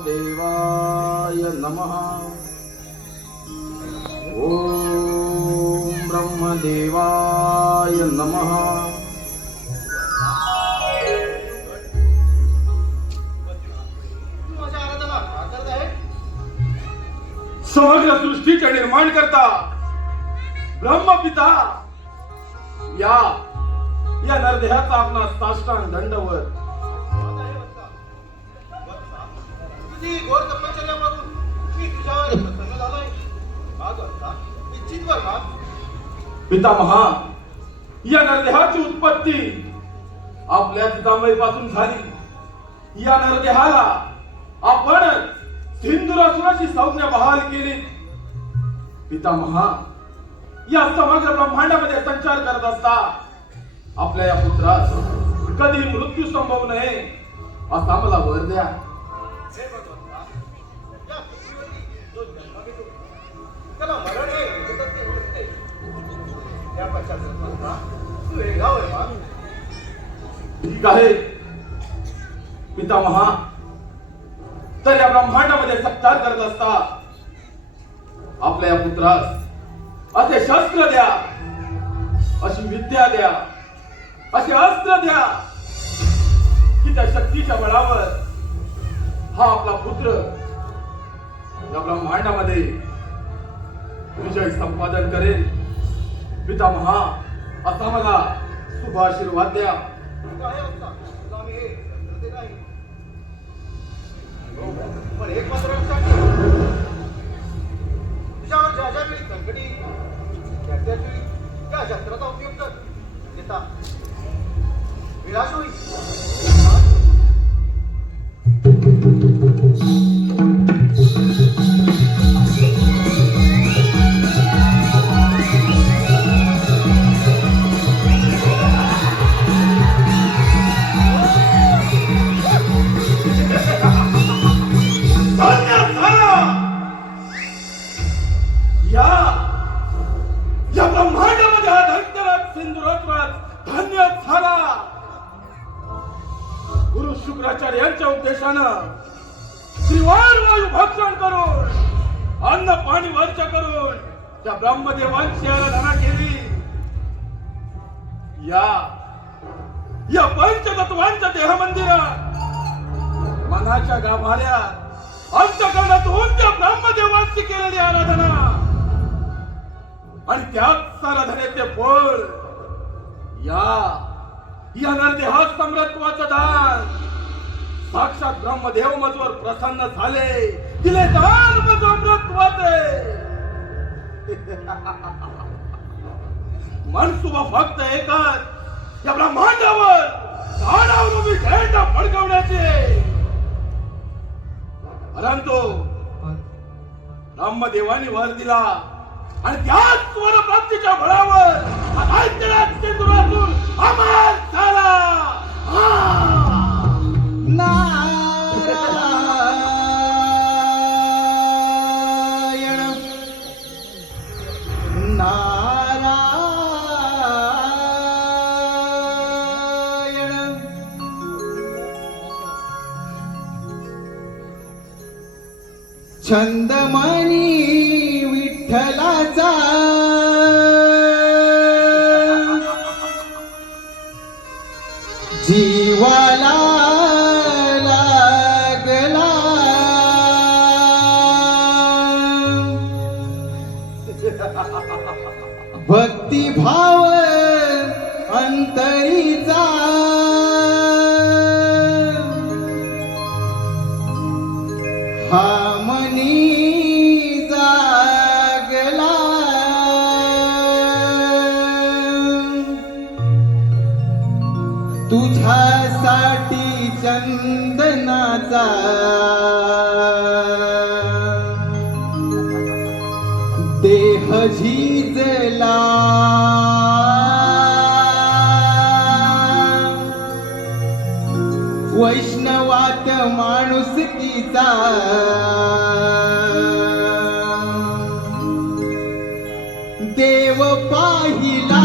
ब्रह्मदेवाय नमः। ओम ब्रह्मदेवाय नमः। समग्र सृष्टीचे निर्माण करता ब्रह्मपिता या नरदेहाचा आपला साष्टांग दंडवत तुझी घोर तपश्चर्यावरून मी तुझ्यावर प्रसन्न झालोय. निश्चित वर पितामहा, या नरदेहाची उत्पत्ती आपल्या पितामहीपासून झाली. या नरदेहाला आपण सिंधुरासुराची संज्ञा बहाल केली. पितामहा, या समग्र ब्रह्मांडामध्ये संचार करत असता आपल्या या पुत्रास कधी मृत्यू संभव नये असा मला वर द्या. हे भगवंता, या पृथ्वीवरती जो जन्म घेतो त्याला मरण हे एकच होते. या पश्चात तू वेगळा होय मा. ठीक आहे पितामहा, तर या ब्रह्मांडामध्ये संचार करत असता आपल्या या पुत्रास असे शस्त्र द्या, अशी विद्या द्या, असे अस्त्र द्या की त्या शक्तीच्या बळावर हा आपला पुत्र या ब्रह्मांडामध्ये विजय संपादन करेल. पितामहा, असा मला शुभ आशीर्वाद द्या. काय होता तुला मी हे शस्त्र देत आहे. पण एक मात्र लक्षात ठेव, तुझ्यावर ज्या ज्या वेळी संकटी त्याच वेळी त्या शस्त्राचा उपयोग कर. देता विलास होईल. या ब्रह्मांडामध्ये हा धनतेरस सिंधुरासुरात धन्य झाला. गुरु शुक्राचार्य यांच्या उपदेशानं त्रिवार वायू भक्षण करून अन्न पाणी वर्ष करून त्या ब्रह्मदेवांची आराधना केली. या पंचतत्वांच्या देह मंदिरात मनाच्या गाभाऱ्यात अंतःकरणातून त्या ब्रह्मदेवांची केलेली आराधना आणि त्याच आराधनेचे फळ या नरदेहात समृद्धत्वाचं दान. साक्षात ब्रह्मदेव मजवर प्रसन्न झाले, दिले दान मज अमृतत्वाचे. मनसुबा फक्त एकच, या ब्रह्मांडावर दानवरूपी झेंडा फडकवण्याचे. परंतु ब्रह्मदेवानी वर दिला आणि त्याच स्वर प्राप्तीच्या बळावर सिंधुरातून अमर झाला. नारायण नारायण. छंदमणी विठ्ठलाचा जीवाला लागला. भक्तिभाव अंतरीचा हा मनी जागला. तुझ्यासाठी चंदनाचा देह झिजला. वैष्णवात माणुसकीचा देव पाहिला.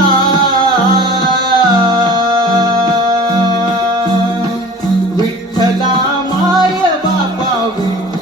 विठ्ठला माय बापा विठ्ठला.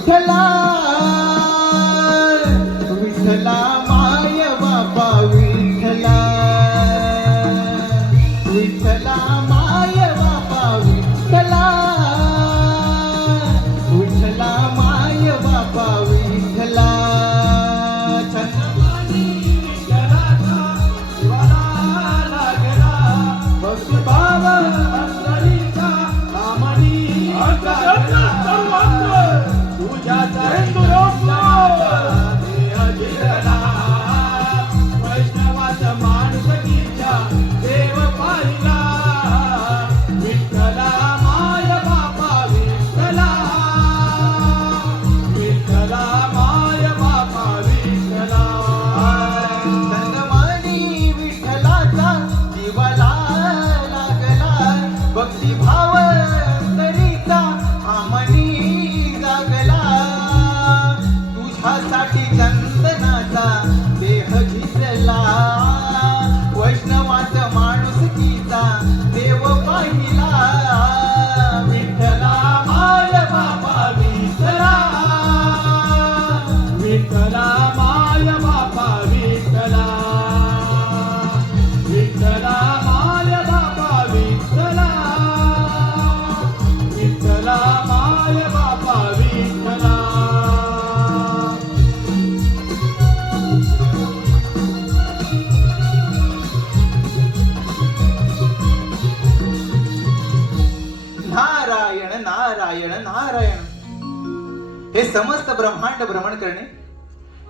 हे समस्त ब्रह्मांड भ्रमण करणे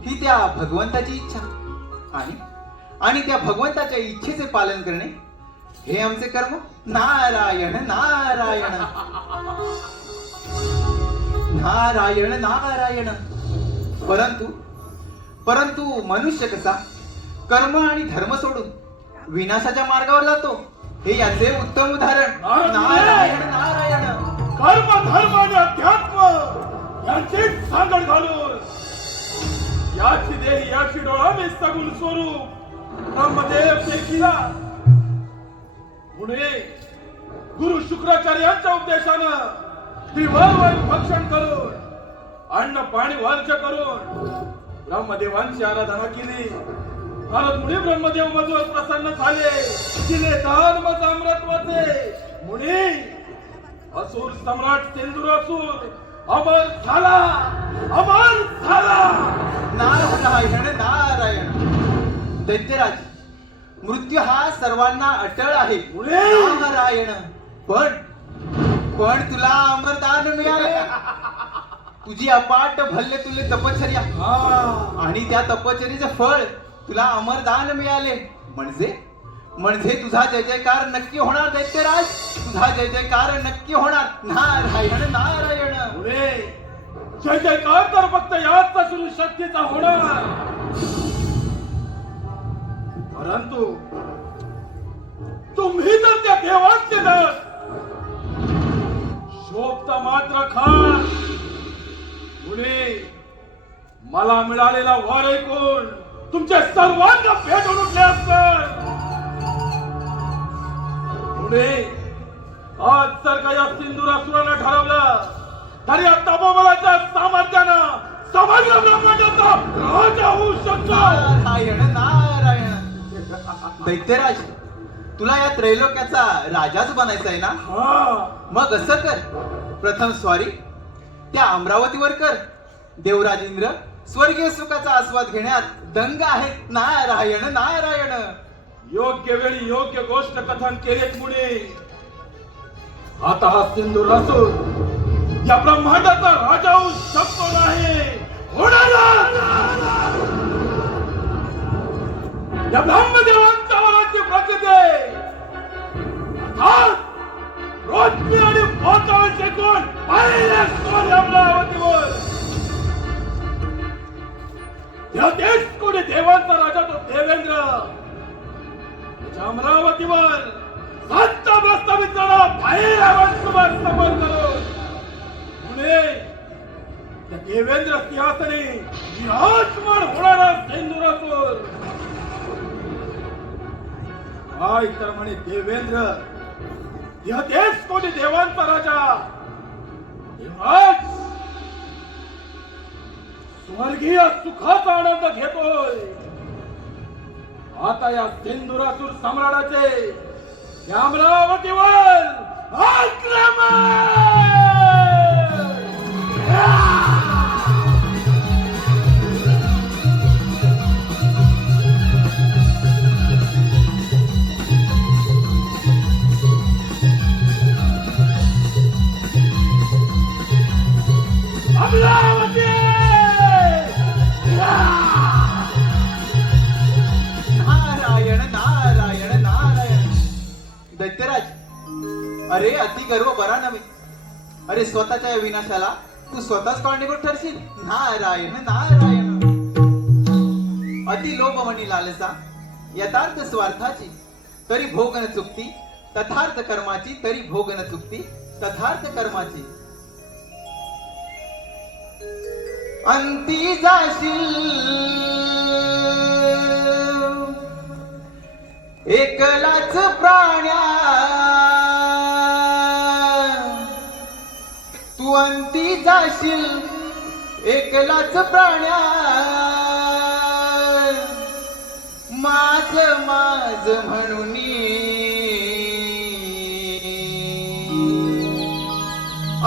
ही त्या भगवंताची इच्छा आणि त्या भगवंताच्या इच्छेचे पालन करणे हे आमचे कर्म. नारायण नारायण नारायण नारायण. परंतु मनुष्य कसा कर्म आणि धर्म सोडून विनाशाच्या मार्गावर जातो हे याचे उत्तम उदाहरण. नारायण नारायण. कर्म धर्म आणि अध्यात्म यांची सांगड घालून याची देही याची डोळा मी सगुण स्वरूप ब्रह्मदेव देखीला पुढे गुरु शुक्राचार्यांच्या उपदेशानं त्रिवार वायू भक्षण करून अन्न पाणी वर्ज करून ब्रह्मदेवांची आराधना केली. नारद मुनी ब्रह्मदेव मधुर प्रसन्न झाले. दिले दान व साम्राज्याचे मुनी. असुर सम्राट सिंधुरासुर अमर झाला अमर झाला. नारायण नारायण. दैत्यराज मृत्यू हा सर्वांना अटळ आहे. नारायण. पण तुला अमरदान मिळाले. तुझी अपाट भल्य तुले तपश्चर्या आणि त्या तपश्चर्याचे फळ तुला अमरदान मिळाले. म्हणजे तुझा जय जयकार नक्की होणार दैत्यराज. तुझा जय जयकार नक्की होणार. नारायण नारायण. जय जयकार तर फक्त याच सुरू शक्तीचा होणार. परंतु तुम्ही तर त्या देवांचे दास. शोभता मात्र खान. पुढे मला मिळालेला वर ऐकून तुमच्या सर्वांना भेटून उठले असतात. पुढे आज जर का या सिंधुरासुरानं ठरवलं तरी या तपोबलाच्या सामर्थ्यानं समग्र ब्रह्मांडाचा राजा होऊ शकतो. नारायण नारायण. दैत्यराज तुला या त्रैलोक्याचा राजाच बनायचा आहे ना. मग असं कर. प्रथम स्वारी त्या अमरावतीवर कर. देवराज इंद्र स्वर्गीय सुखाचा आस्वाद घेण्यात दंग आहेत. नारायण नारायण. योग्य वेळी योग्य गोष्ट कथन केलेत मुळे आता हा सिंधुरासुर या ब्रह्मांडाचा राजा होऊ शकतो नाही. या ब्रह्मदेवांच्या वराची प्रचिती रोजनी आणि पोचावे शिकून पहिल्या सोड अमरावतीवर या देश कोणी देवांचा राजा तो देवेंद्र अमरावतीवर संत प्रस्तावित करा. पहिल्या वंशवर समर करून पुणे त्या देवेंद्र सिंहासनी विराजमान होणारा सिंधुरासुर. काय तर म्हणे देवेंद्र या देश कोणी देवांचा राजा देवराज स्वर्गीय सुखाचा आनंद घेतोय. आता या सिंधुरासुर सम्राटाचे या अमरावतीवर आक्रमण. अमरावती. नारायण नारायण नारायण. दैत्यराज अरे अति गर्व बरा नव्हे. अरे स्वतःच्या या विनाशाला तू स्वतःच कारणीभूत ठरशील. नारायण नारायण. अति लोभ म्हणी लालसा यथार्थ स्वार्थाची तरी भोग न चुकती. तथार्थ कर्माची तरी भोग न चुकती. तथार्थ कर्माची. अंती जाशील एकलाच प्राण्या. तू अंती जाशील एकलाच प्राण्या. माझ माझ म्हणून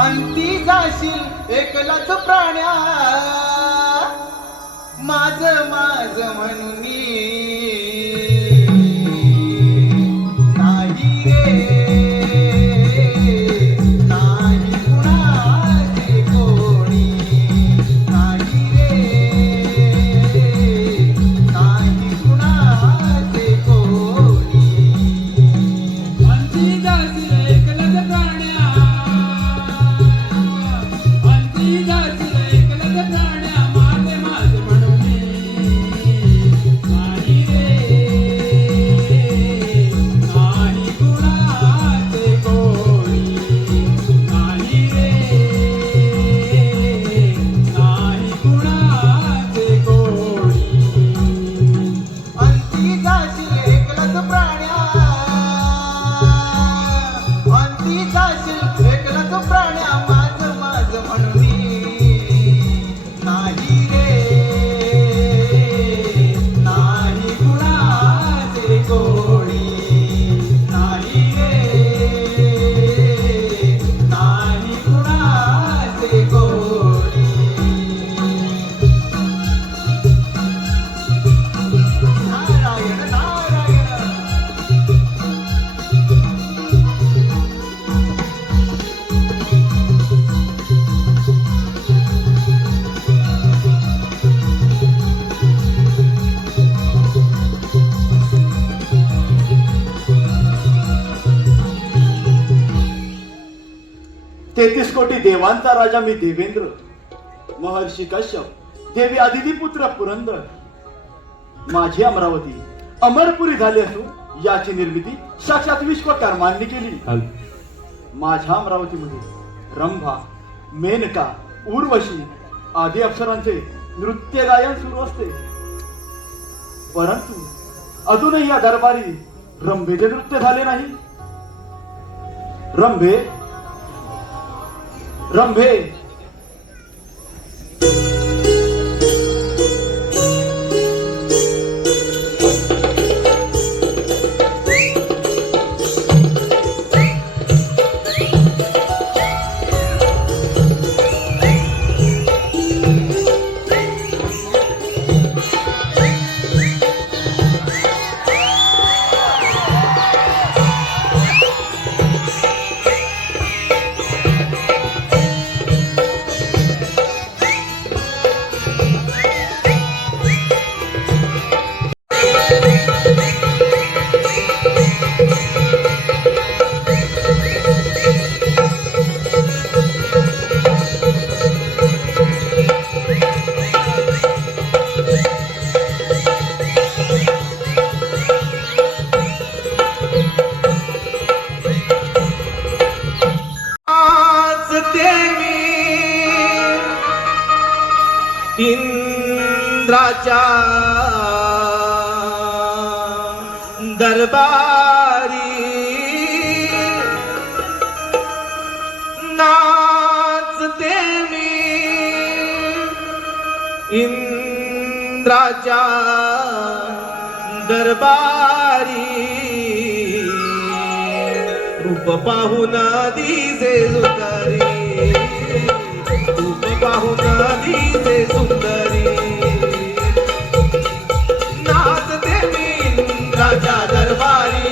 अंती जाशील एकलाच प्राण्या. माझ माझ म्हणून नाही रे नाही कुणाचे कोणी. 33 कोटी देवांचा राजा मी देवेंद्र, महर्षी कश्यप, देवी आदिती पुत्र पुरंदर. माझी अमरावती अमरपुरी झाली असून याची निर्मिती साक्षात विश्वकर्मांनी केली. माझ्या अमरावतीमध्ये रंभा, मेनका, उर्वशी आदी अप्सरांचे नृत्य गायन सुरू असते. परंतु अजूनही या दरबारी रंभेचे नृत्य झाले नाही. रंभे, रंभे, इंद्राच्या दरबारी नाचते मी, इंद्राच्या दरबारी रूप पाहून दिसे सुंदरी, रूप पाहून दिसे सुंदरी. नाचते मी इंद्राच्या दरबारी,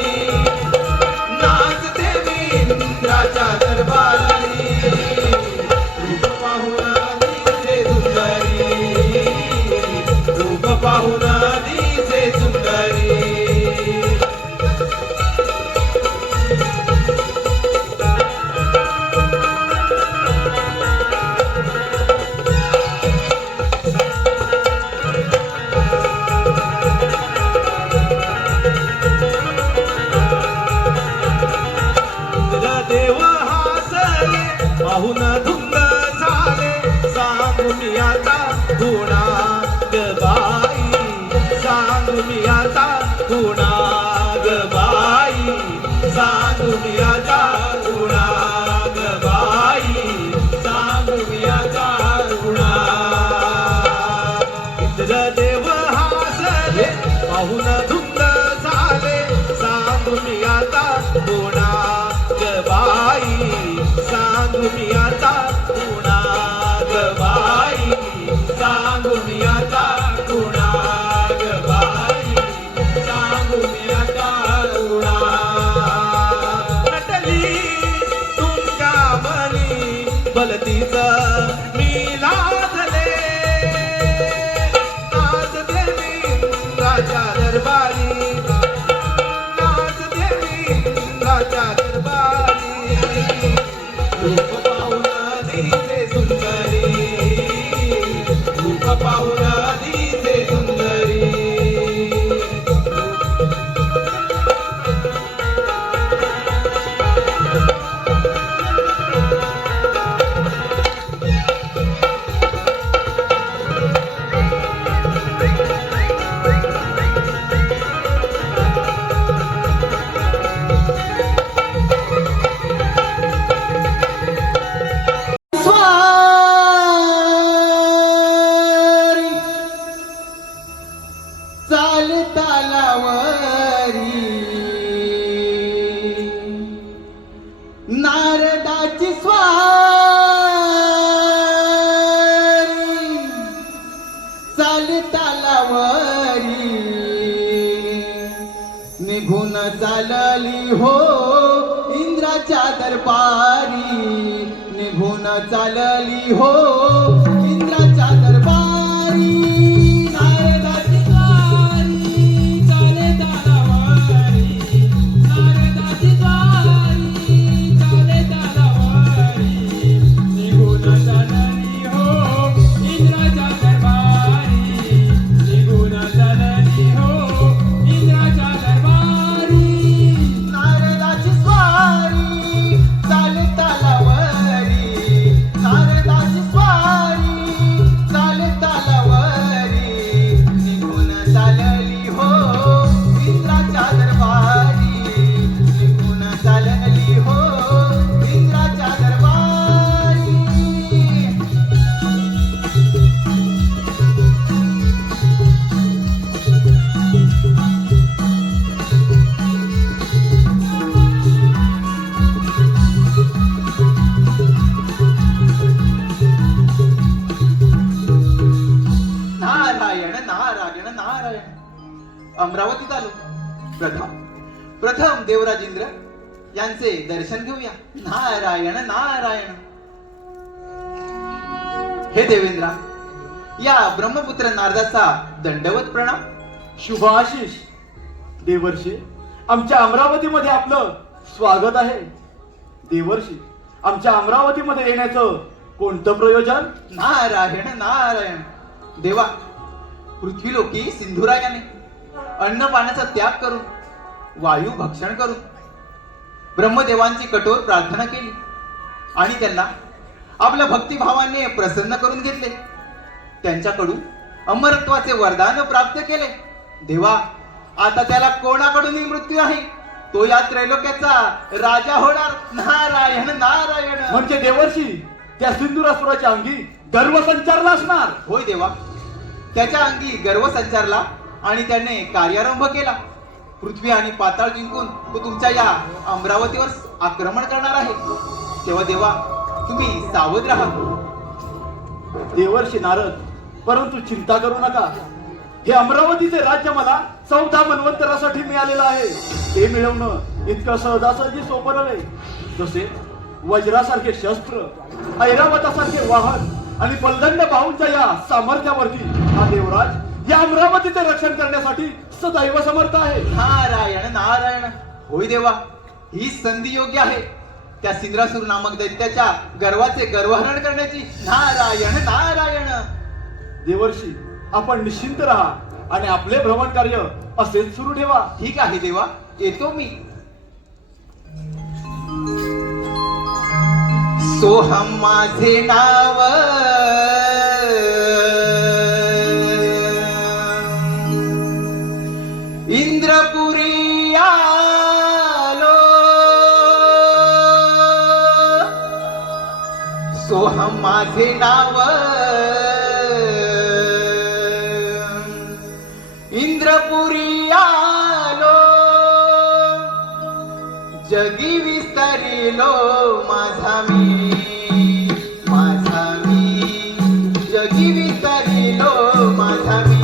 नाचते मी इंद्राच्या दरबारी. रूप पाहून दिसे सुंदरी, रूप पाहून दिसे सुंदरी. देव हासले पाहून धुंद झाले, सांगू मी आता गुणाग बाई, सांगू मी आता गुणाग बाई, सांगू मी आता गुणाग बाई, सांगू मी आता गुणाग. इंद्रदेव हासले पाहून धुंद झाले, सांगू मी आता गुणाग बाई, सांगू मी आता गुणाग बाई, सांगू मी आता गुणाग बाई, सांगू मी आता गुणाग. नटली तुमच्या मनी बलतीच मी लाजले, नाचते मी इंद्राच्या दरबारी, नाचते मी इंद्राच्या दरबारी. रूप पाहून दिसे सुंदरी, रूप पाहून दिसे सुंदरी. नारदाची स्वारी चाल तालावरी, निघून चालली हो इंद्राच्या दरबारी, निघून चालली हो इंद्राच्या दरबारी. नारदाची स्वारी चाल तालावरी, नारदाची स्वारी चाल तालावरी, अमरावतीत आलो. प्रथम देवराज इंद्र यांचे दर्शन घेऊया. नारायण नारायण. हे देवेंद्रा, या ब्रह्मपुत्र नारदाचा दंडवत प्रणाम. शुभ आशिष. देवर्षी, आमच्या अमरावतीमध्ये आपलं स्वागत आहे. देवर्षी, आमच्या अमरावतीमध्ये येण्याचं कोणतं प्रयोजन? नारायण नारायण. देवा, पृथ्वीलोकी सिंधुरायाने अन्न पाण्याचा त्याग करून, वायू भक्षण करून ब्रह्मदेवांची कठोर प्रार्थना केली आणि त्यांना आपल्या भक्तिभावाने प्रसन्न करून घेतले. त्यांच्याकडून अमरत्वाचे वरदान प्राप्त केले. देवा, आता त्याला कोणाकडूनही मृत्यू नाही. तो या त्रैलोक्याचा राजा होणार. नारायण नारायण. म्हणजे देवर्षी, त्या सिंधुरासुराच्या अंगी गर्व संचारला असणार. होय देवा, त्याच्या अंगी गर्व संचारला आणि त्याने कार्यारंभ केला. पृथ्वी आणि पाताळ जिंकून तो तुमच्या या अमरावतीवर आक्रमण करणार आहे. तेव्हा देवा, तुम्ही सावध राहा. देवर्षी नारद, परंतु चिंता करू नका. हे अमरावतीचे राज्य मला 14 मन्वंतरासाठी मिळालेलं आहे. ते मिळवणं इतकं सहजासहजी सोपं नव्हे. जसे वज्रासारखे शस्त्र, ऐरावतासारखे वाहन आणि बलदंड बाहूंच्या या सामर्थ्यावरती हा देवराज या अमरावतीचे रक्षण करण्यासाठी सदैव समर्थ आहे. नारायण नारायण. होय देवा, ही संधी योग्य आहे त्या सिंद्रासूर नामक दैत्याच्या गर्वाचे गर्वहरण करण्याची. नारायण नारायण. देवर्षी, आपण निश्चिंत राहा आणि आपले भ्रमण कार्य असेच सुरू ठेवा. ठीक आहे देवा, येतो मी. सोहम माझे नाव, इंद्रपुरी आलो. सोहम माझे नाव, इंद्रपुरी आलो. जगी विस्तारिलो माझा मी, माझा मी. जगी विस्तारिलो माझा मी.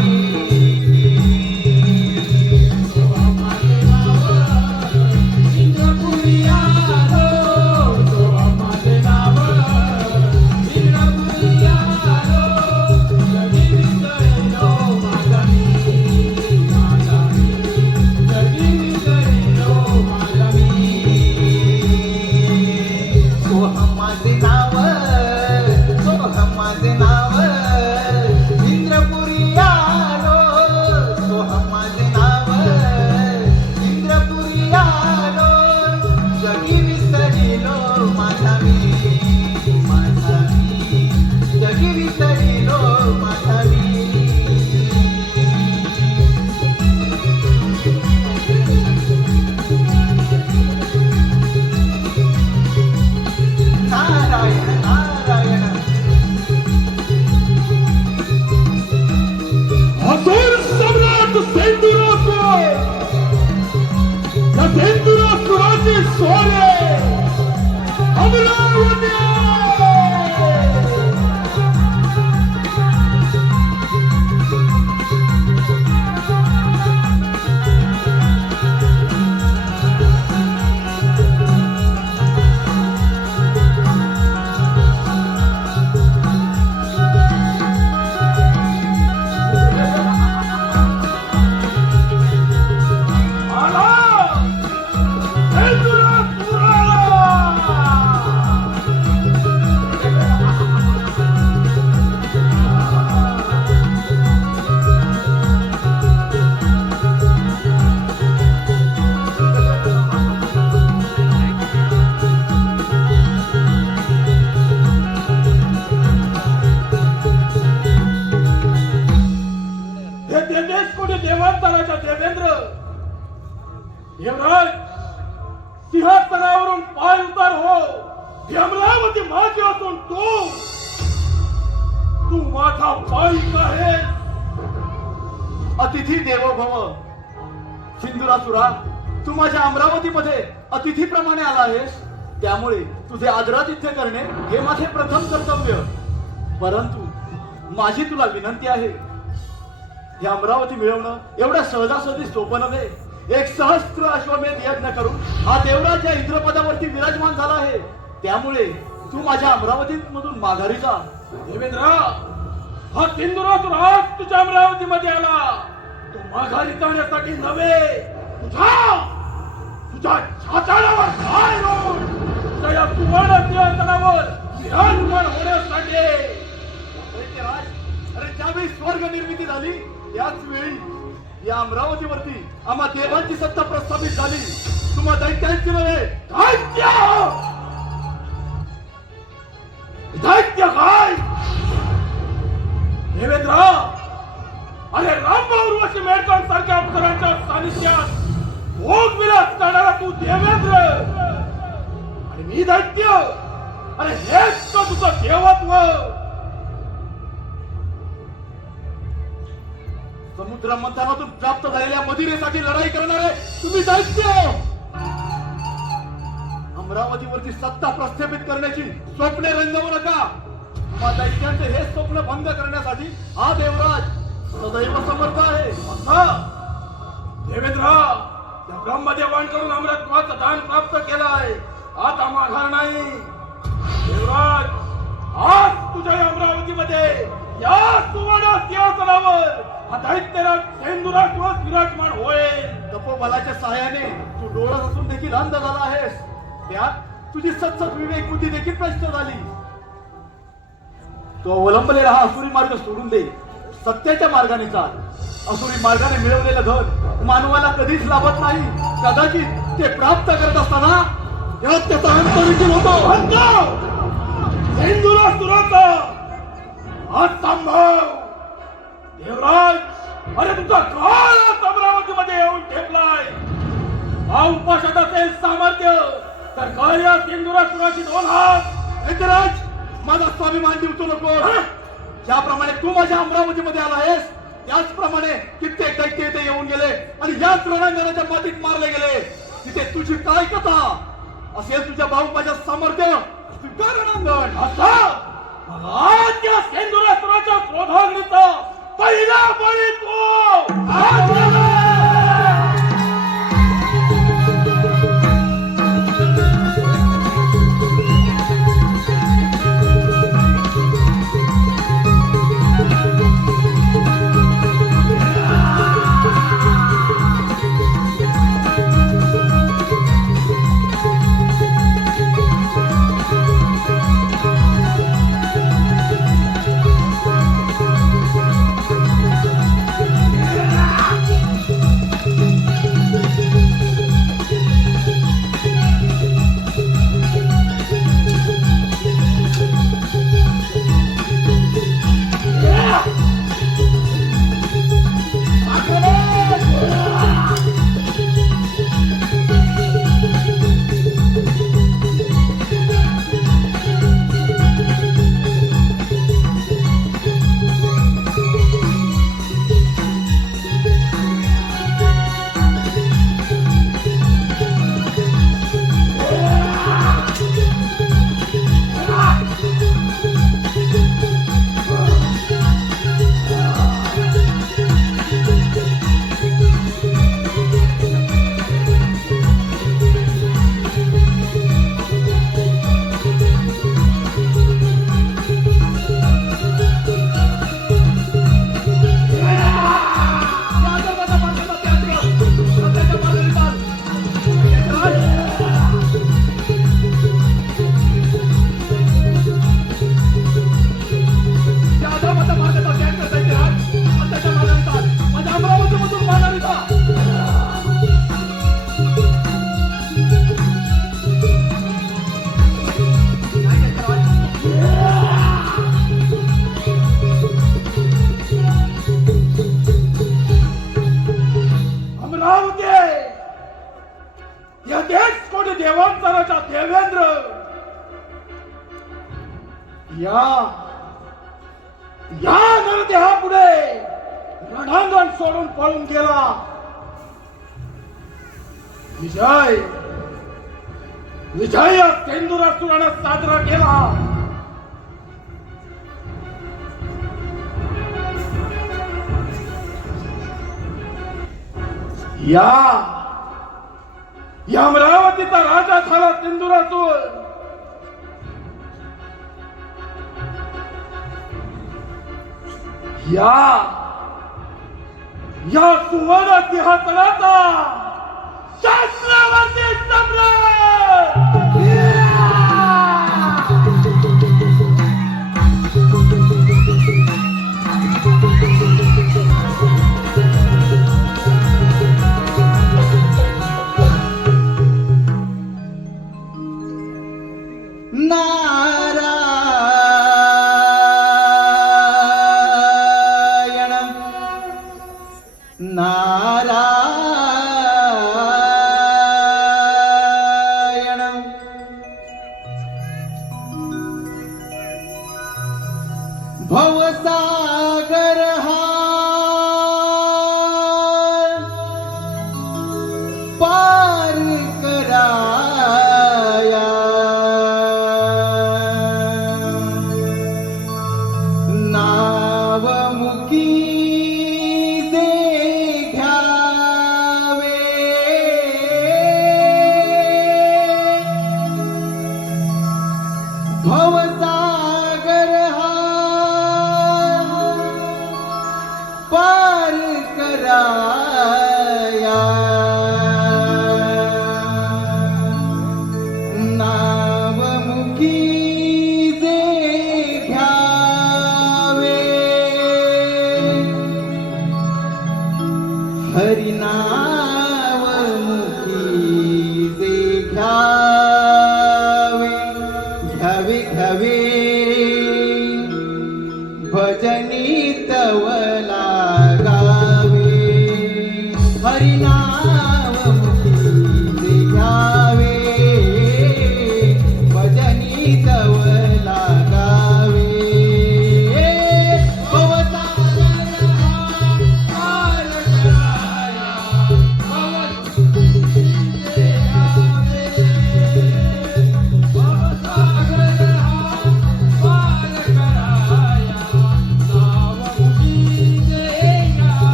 देवराज, सिंहासनावरून पाय उतार हो. ही अमरावती माझी असून तू माझा पाईक आहे. अतिथी देवो भव. सिंधुरासुरा, तू माझ्या अमरावतीमध्ये अतिथीप्रमाणे आला आहेस, त्यामुळे तुझे आदरातिथ्य करणे हे माझे प्रथम कर्तव्य. परंतु माझी तुला विनंती आहे, हे अमरावती मिळवणं एवढं सहजासहजी सोपं नव्हे. 1 सहस्त्र अश्वमेध यज्ञ करून हा देवराज या इंद्रपदावरती विराजमान झाला आहे. त्यामुळे तू माझ्या अमरावती मधून माघारी जा. देवेंद्र, हा सिंधुरासुर आज तुझ्या अमरावतीमध्ये आला. तो माघारी जाण्यासाठी नव्हे, तुझ्या छाताडावर पाय रोवून तुझ्या या सुवर्ण सिंहासनावर विराजमान होण्यासाठी. दैत्यराज, अरे ज्यावेळी स्वर्ग निर्मिती झाली त्याच वेळी या अमरावतीवरती आम्हा देवांची सत्ता प्रस्थापित झाली. तुम्हा दैत्यांची नव्हे. दैत्य दैत्य काय? देवेंद्र, अरे रामभाऊ उर्वशी मेहकर सारख्या अप्सरांच्या सानिध्यात भोग विलास करणारा तू देवेंद्र आणि मी दैत्य. अरे हेच तर तुझं देवत्व. समुद्र मंथनातून प्राप्त झालेल्या मदिरेसाठी लढाई करणारे तुम्ही दैत्य. अमरावतीवरती सत्ता प्रस्थापित करण्याची स्वप्ने रंगवू नका. तुम्हा दैत्यांचे हे स्वप्न भंग करण्यासाठी हा देवराज सदैव समर्थ आहे. देवेंद्र, त्या ब्रह्मदेवांकडून अमरत्वाचं दान प्राप्त केलं आहे. आता माघार नाही. देवराज, आज तुझ्या या अमरावतीमध्ये या सुवर्ण सिंहासनावर हा दैत्यराज सेंदुरासुर विराजमान होईल. तपोबलाच्या सहाय्याने तू डोळस असून देखील अंध झाला आहेस. त्यात तुझी सतसत विवेक बुद्धी देखील नष्ट झाली. तो अवलंबलेला हा असुरी मार्ग सोडून दे. सत्याच्या मार्गाने चाल. असुरी मार्गाने मिळवलेलं धन मानवाला कधीच लाभत नाही. कदाचित ते प्राप्त करत असताना यात त्याचा अंत देखील होतो. सेंदुरासुराचा हात संभव. देवराज, अरे तुमचा काळ अमरावतीमध्ये येऊन ठेपलाय. हा उपाशात असेल सामर्थ्य तर काय या सिंधुरासुराची 2 हात. दैत्यराज, माझा स्वाभिमान देऊ नको. ज्याप्रमाणे तू माझ्या अमरावतीमध्ये आला आहेस त्याचप्रमाणे कित्येक दैत्य इथे येऊन गेले आणि याच रणांगणाच्या मातीत मारले गेले. तिथे तुझी काय कथा असेल? तुझ्या भाऊपाच्या सामर्थ्य स्वीकार रणांगण. आज या सेंदुरासुराच्या क्रोधाग्नीचा पहिला बळी तू. देवेंद्र या या नरदेहापुढे रणांगण सोडून पळून गेला. विजय विजय सेंदुरासुराने साजरा केला. या अमरावतीचा राजा झाला सिंधुरातून. या सुवर्ण सिंहासनाचा चक्रवर्ती सम्राट. नारायण भवसागर हा पार कराया नावमुखी जे घ्यावे भवसागर हा पार कराया नावमुखी जे घ्यावे हरिनाव मुखी जे घ्यावे घ्यावे घ्यावे भजनी तवला गावे हरिनाव मुखी जे घ्यावे भजनी तवला गावे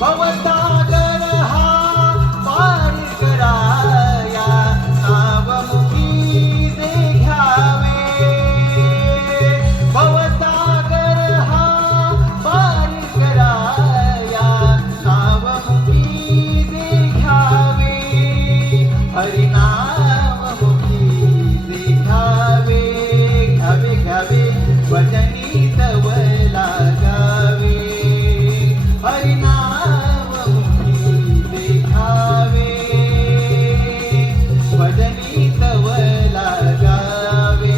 भवसागर हा पार कराया नावमुखी जे घ्यावे भवसागर हा पार कराया नावमुखी जे घ्यावे हरिनाममुखी जे घ्यावे घ्यावे घ्यावे भजनी तवला गावे हरिनाममुखी जे घ्यावे भजनी तवला गावे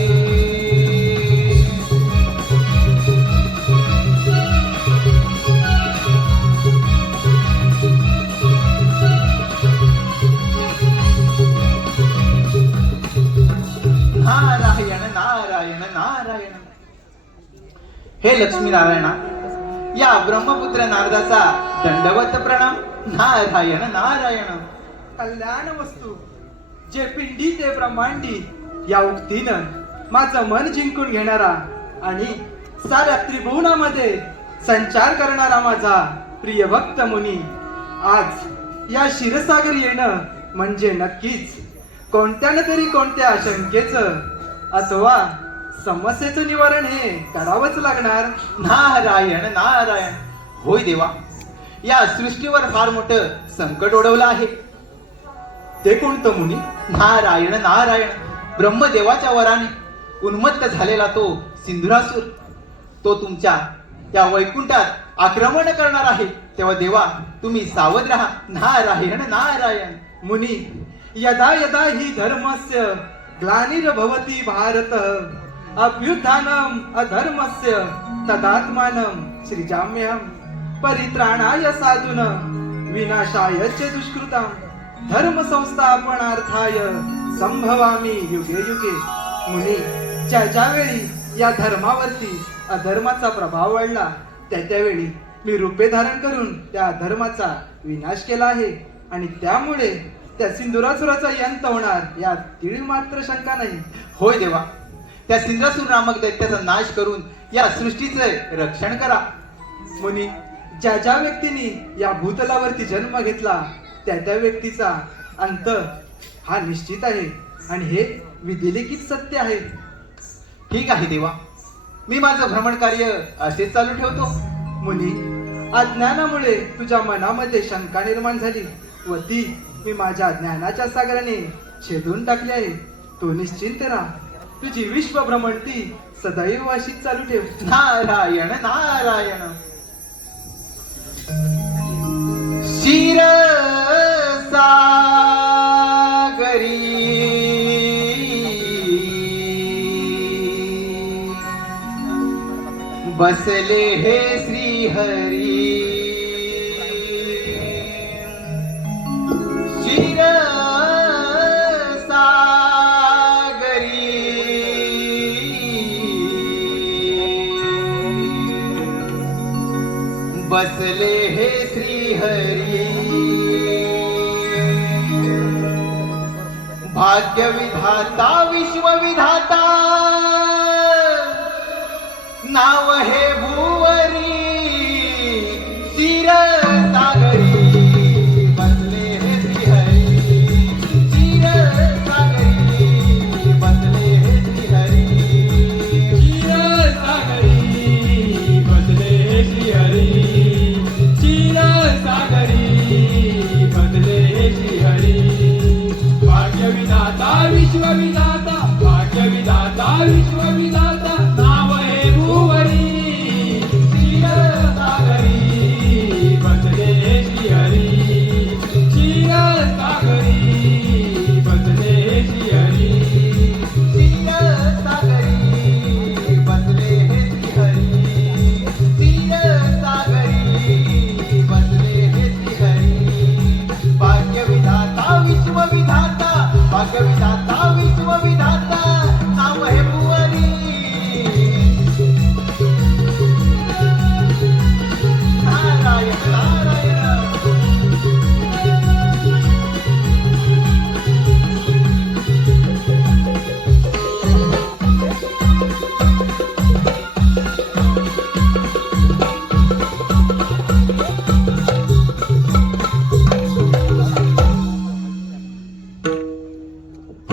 नारायण नारायण नारायण हे लक्ष्मी नारायणा या ब्रह्मपुत्र नारदाचा दंडवत प्रणाम नारायण नारायण कल्याण वस्तू जे पिंडी ते ब्रह्मांडी या उक्तीनं माझं मन जिंकून घेणारा आणि साऱ्या त्रिभुवनामध्ये संचार करणारा माझा प्रिय भक्त मुनी आज या क्षीरसागर येणं म्हणजे नक्कीच कोणत्या तरी कोणत्या शंकेचं अथवा समस्येचं निवारण हे करावंच लागणार. नारायण नारायण होय देवा या सृष्टीवर फार मोठं संकट ओढवलं आहे. ते कोणतं मुनी? नारायण नारायण ब्रह्मदेवाच्या वराने उन्मत्त झालेला तो सिंधुरासूर तो तुमच्या या वैकुंठात आक्रमण करणार आहे. तेव्हा देवा तुम्ही सावध राहा. नारायण नारायण मुनी यदा यदा हि धर्मस्य ग्लानिर्भवति भारत अभ्युत्थानम् अधर्मस्य तदात्मानं सृजाम्यहं परित्राणाय साधून् विनाशायच दुष्कृतां धर्म संस्थापनार्थाय संभवामी युगे युगे. मुनी, ज्या वेळी या धर्मावरती अधर्माचा प्रभाव वाढला त्यावेळी मी रूपे धारण करून त्या अधर्माचा विनाश केला आहे आणि त्यामुळे त्या सिंदुरासुराचा अंत होणार यात तीळ मात्र शंका नाही. होय देवा, त्या सिंद्रासूर नामक दैत्याचा नाश करून या सृष्टीचे रक्षण करा. मुनी, ज्या व्यक्तीने या भूतलावरती जन्म घेतला त्या व्यक्तीचा अंत हा निश्चित आहे आणि हे विधिलिखित सत्य आहे. ठीक आहे देवा, मी माझं भ्रमण कार्य असेच चालू ठेवतो. मुनी, अज्ञानामुळे तुझ्या मनामध्ये शंका निर्माण झाली व ती मी माझ्या ज्ञानाच्या सागराने छेदून टाकली आहे. तू निश्चिंत राहा, तुझी विश्व भ्रमणती सदैव अशीच चालू ठेव. नारायण नारायण. शिर बसले हे श्री हरी. शिर सागरी बसले हे श्री हरी. भाग्य विधाता विश्व विधाता नाव हे भुवरी. शिर सागरी बसले हे श्रीहरी. शिर सागरी बसले हे श्रीहरी. शिर सागरी बसले श्रीहरी. शिर सागरी बसले श्रीहरी. भाग्यविधाता विश्वविधाता भाग्यविधाता विश्वविधाता नाव हे भुवरी. शिर सागरी बसले श्रीहरी. शिर सागरी बसले श्रीहरी. शिर सागरी बसले हे श्रीहरी. शिर सागरी बसले हे श्रीहरी. भाग्यविधाता विश्वविधाता भाग्यविधाता विश्वविधाता नाव हे भुवरी. नारायण नारायण.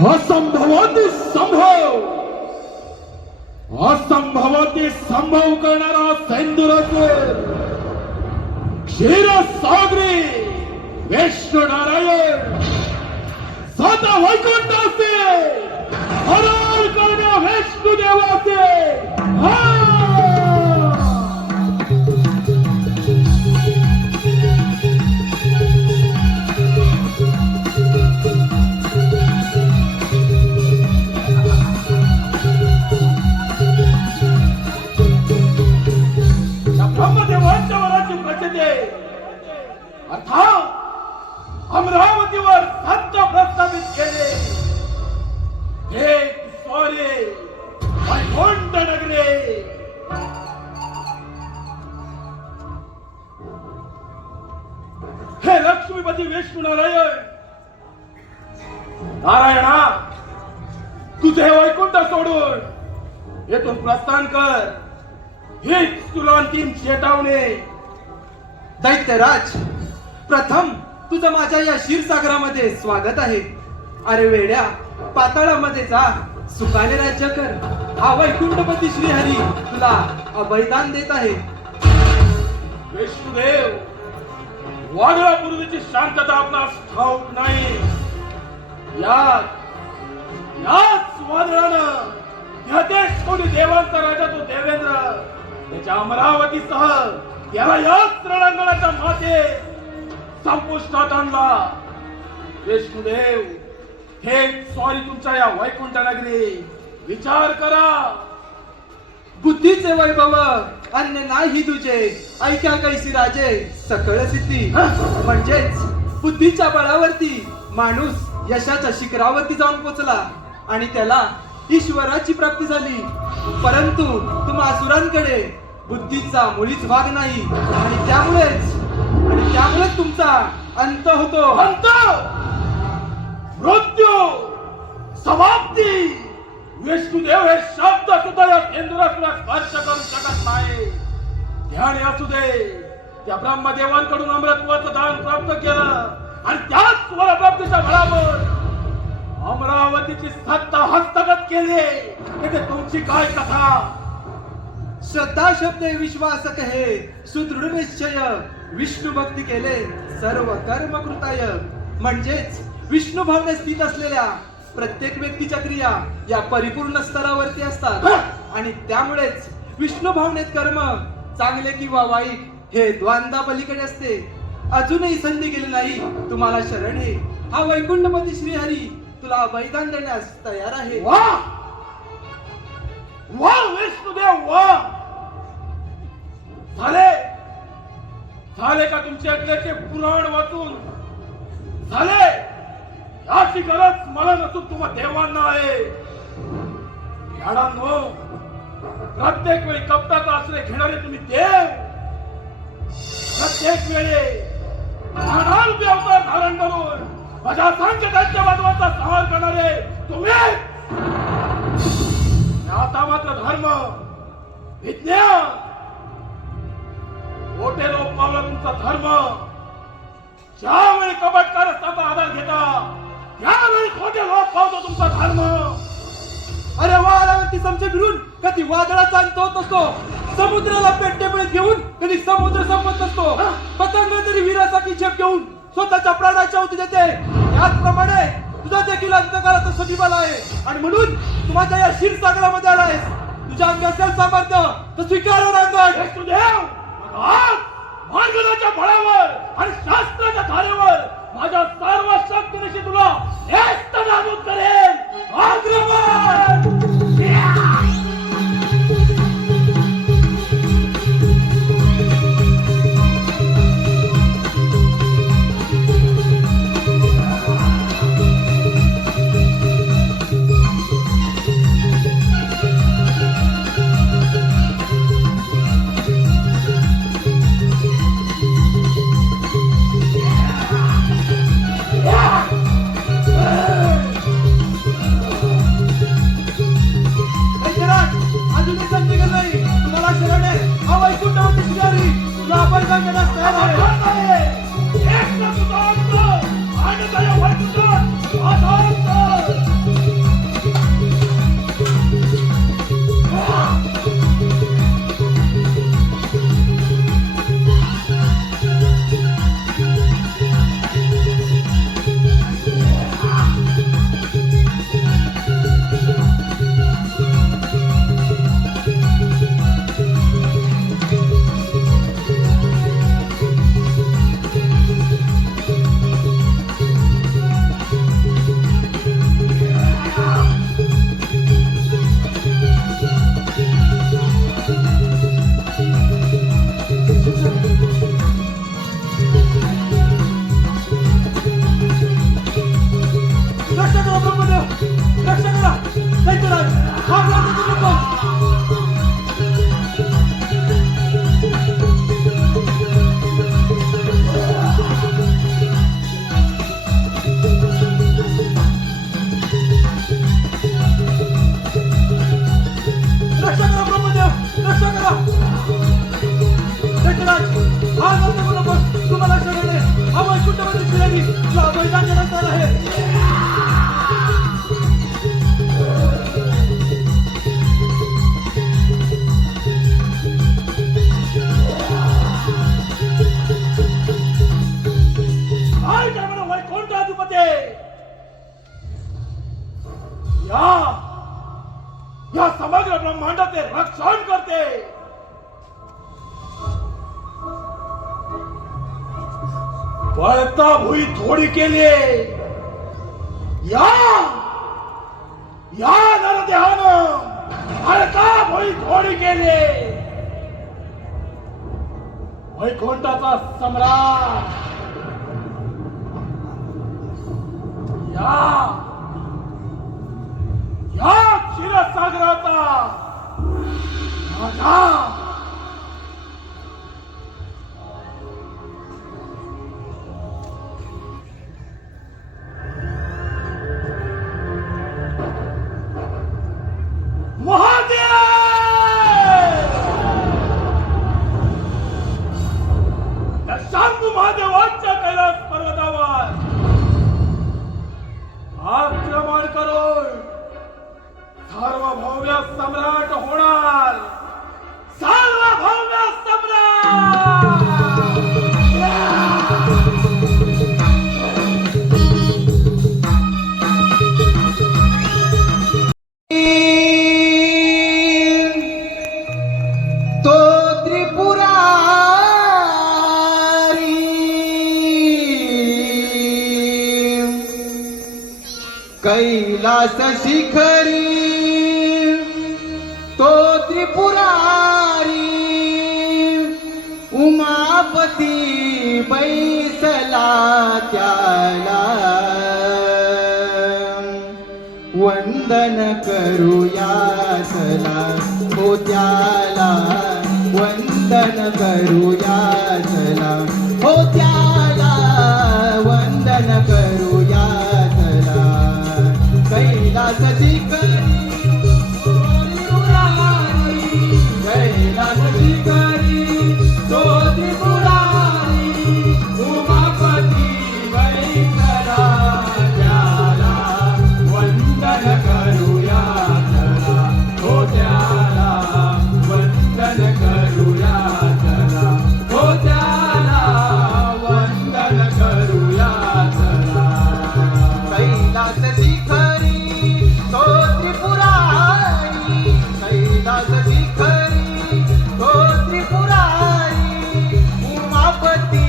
असंभवाती संभव असंभवाती संभव करणारा सैंदुरासूर क्षीरसागरी विष्णू नारायण स्वतः वैकुंठाचे हरण करण्या विष्णू देवाचे. ब्रह्मदेवांच्या वराची प्रचिती अर्थात अमरावतीवर सत्य प्रस्थापित केले. हे स्वारी वैकुंठ नगरी. हे लक्ष्मीपती विष्णू नारायण नारायणा, तुझे वैकुंठ सोडून येथून प्रस्थान कर. हीच तुला अंतिम चेतावणी. दैत्यराज, प्रथम तुझं माझ्या या क्षीरसागरामध्ये स्वागत आहे. अरे वेड्या, पाताळामध्ये जा, सुखाने राज्य कर. हा वैकुंठपती श्रीहरी तुला अभयदान देत आहे. विष्णुदेव, वादळापूर्वीची शांतता आपणास ठाऊक नाही. याच वादळानं ह्यातेच कोणी देवांचा राजा तो देवेंद्र त्याच्या अमरावतीसह याला याच रणांगणाच्या माते संपुष्टात आणला. विष्णुदेव, हे सॉरी तुमच्या या वैकुंठ नगरी. विचार करा. बुद्धीचे बुद्धीचे वैभव अन्य नाही तुझे, ऐका कैसी राजे सकळ सिद्धी. म्हणजेच बुद्धीच्या बळावरती माणूस यशाच्या शिखरावरती जाऊन पोचला आणि त्याला ईश्वराची प्राप्ती झाली. परंतु तुम्हा असुरांकडे बुद्धीचा मुळीच भाग नाही आणि त्यामुळेच तुमचा अंत होतो. अंत, मृत्यू, समाप्ती. विष्णुदेव हे शब्द सुद्धा या इंद्रासुरा स्पर्श करू शकत नाही. ध्यान असू दे, त्या ब्रह्मदेवांकडून अमृतत्वाचं दान प्राप्त केलं आणि त्याच स्वरप्राप्तीच्या बळावर अमरावतीची सत्ता हस्तगत केली. तिथे तुमची काय कथा? श्रद्धा शब्दे विश्वास कहे, सुदृढ निश्चय, विष्णू भक्ती केले सर्व कर्म कृताय. म्हणजेच विष्णू भावने स्थित असलेल्या प्रत्येक व्यक्तीच्या क्रिया या परिपूर्ण स्तरावरती असतात आणि त्यामुळेच विष्णू भावनेत कर्म चांगले किंवा वाईट हे द्वंद्वा पलीकडे असते. अजूनही संधी गेली नाही तुम्हाला शरण आहे. हा वैकुंठपती श्रीहरी तुला वैदान देण्यास तयार आहे. वा वा विष्णुदेव वा. झाले का तुमचे ऐकल्याचे पुराण वाचून? झाले? याची गरज मला नसून तुम्हा देवांना आहे. याडांनो, प्रत्येक वेळी कपटाचा आश्रय घेणारे तुम्ही देव, प्रत्येक वेळी नानारूपी अवतार धारण करून माझ्या संकटाच्या वादवाचा संहार करणारे तुम्ही. आता मात्र धर्म, विज्ञान, मोठे लोक पावला तुमचा धर्म. ज्यावेळी कपट कारस्थाचा आधार घेता त्यावेळी खोटे लोक पावतो तुमचा धर्म. अरे वारावरती समजे फिरून कधी वादळाचा अंत होत असतो. समुद्राला पेटण्यामुळे घेऊन कधी समुद्र संपत नसतो. पतंग तरी वीरासाठी झेप घेऊन स्वतःच्या प्राणाच्या होती देते. याचप्रमाणे तुझा देखील अंतकाळाचा सजीवाला आहे आणि म्हणून तू माझ्या या क्षीरसागरामध्ये आलायस. तुझ्या अंगी असेल सामर्थ्य तर स्वीकार रांगण. विष्णुदेव, आज मार्गदाच्या बळावर आणि शास्त्राच्या धारेवर माझ्या सर्व शक्तीनिशी तुला नेस्तनाबूत करेन. आक्रमण! अजूनही संधी गेली नाही तुम्हाला शरण आहे. हा वैकुंठपती श्रीहरी तुला वैदान देण्यास तयार आहे. एक ना तुझा अंत आणि त्या वैकुंठात माझा अंत. रक्षा करा ब्रह्मदेव, रक्षा करा. दैत्यराज, हा ब्रह्मदेव नको. रक्षा करा ब्रह्मदेव, रक्षा करा. दैत्यराज, हा ब्रह्मदेव नको. तुम्हाला शरण आहे. हा वैकुंठपती श्रीहरी तुला वैदान देण्यास तयार आहे. काय काय म्हणा वैकुंठ अधिपती. या समग्र ब्रह्मांडाचे रक्षण करते. वळता भुई थोडी केली. या नरदेहानं धडका भोई थोडी केले. वैकुंठाचा सम्राट या क्षीरसागराचा राजा शांतू महादेवांच्या कैलास पर्वतावर आक्रमण करून सार्वभौम सम्राट होणार. सार्वभौम सम्राट. तो त्रिपुरारी कैलास शिखरी, तो त्रिपुरारी उमापती बैसला त्याला वंदन करूया चला हो त्याला, वंदन करूया चला हो त्याला, वंदन करूया चला. कैलास शिखरी कैलास शिखरी तो त्रिपुरारी उमापती बैसला त्याला वंदन करूया चला हो त्याला, वंदन करूया चला हो त्याला, वंदन करूया चला. कैलास शिखरी तो त्रिपुरारी, कैलास शिखरी तो त्रिपुरारी उमापती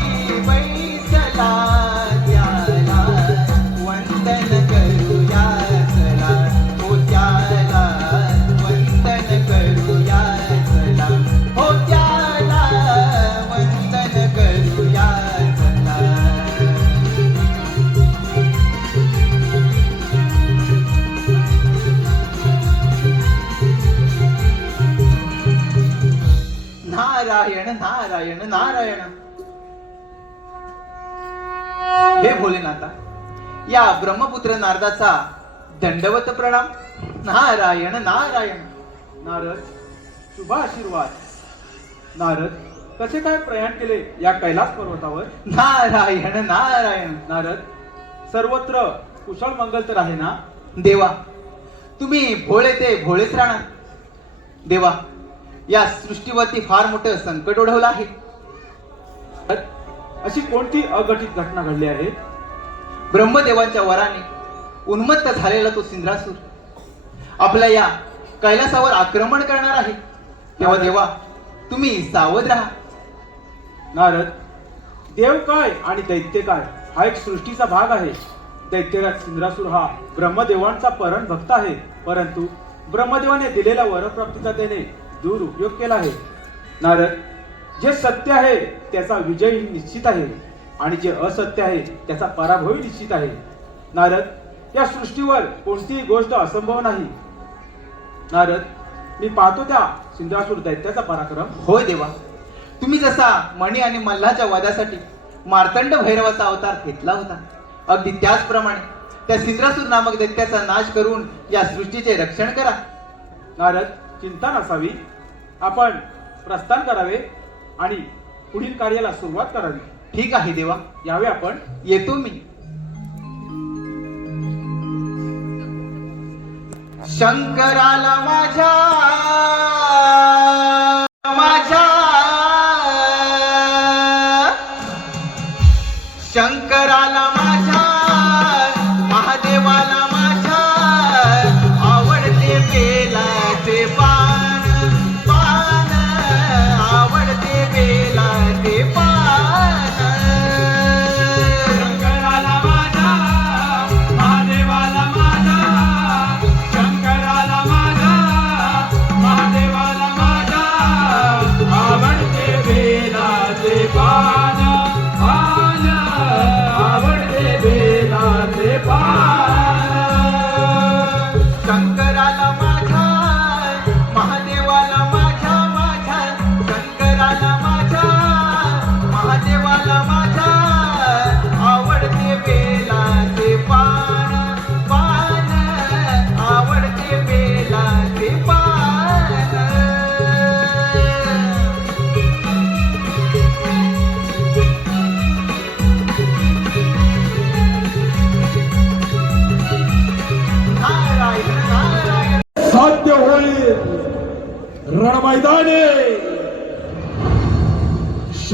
बैसला त्याला वंदन करूया चला हो त्याला, वंदन करूया चला हो त्याला, वंदन करूया चला. नारायण नारायण नारायण. हे भोलेनाथा, या ब्रह्मपुत्र नारदाचा दंडवत प्रणाम. नारायण नारायण. नारद, शुभ आशीर्वाद. नारद, कसे काय प्रयाण केले या कैलास पर्वतावर? नारायण नारायण. नारद, सर्वत्र कुशल मंगल तर आहे ना? देवा, तुम्ही भोळे ते भोळेच राहणार. देवा, या सृष्टीवरती फार मोठं संकट ओढवलं आहे. अशी कोणती अघटित घटना घडली आहे? ब्रह्मदेवांच्या वराने उन्मत्त झालेला तो सिंद्रासूर आपल्या या कैलासावर आक्रमण करणार आहे. तेव्हा देवा, तुम्ही सावध राहा. नारद, देव काय आणि दैत्य काय हा एक सृष्टीचा भाग आहे. दैत्यराज सिंद्रासूर हा ब्रह्मदेवांचा परम भक्त आहे, परंतु ब्रह्मदेवाने दिलेल्या वरप्राप्तीचा त्याने दुरुपयोग केला आहे. नारद, जे सत्य आहे त्याचा विजय निश्चित आहे आणि जे असत्य आहे त्याचा पराभव निश्चित आहे. नारद, या सृष्टीवर कोणतीही गोष्ट असंभव नाही. नारद, मी पाहतो त्या सिंद्रासूर दैत्याचा पराक्रम. होय देवा, तुम्ही जसा मणी आणि मल्हाच्या वधासाठी मार्तंड भैरवाचा अवतार घेतला होता, अगदी त्याचप्रमाणे त्या सिंद्रासूर नामक दैत्याचा नाश करून या सृष्टीचे रक्षण करा. नारद, चिंता नसावी. आपण प्रस्थान करावे आणि पुढील कार्याला सुरुवात करावी. ठीक आहे देवा, यावे आपण. येतो मी. शंकराला माझ्या माझ्या शंकराला माझ्या महादेवाला माझ्या आवडते बेलाचे पान पान, आवडते बेलाचे पान. शंकराला माझा, महादेवाला माझा, शंकराला माझा,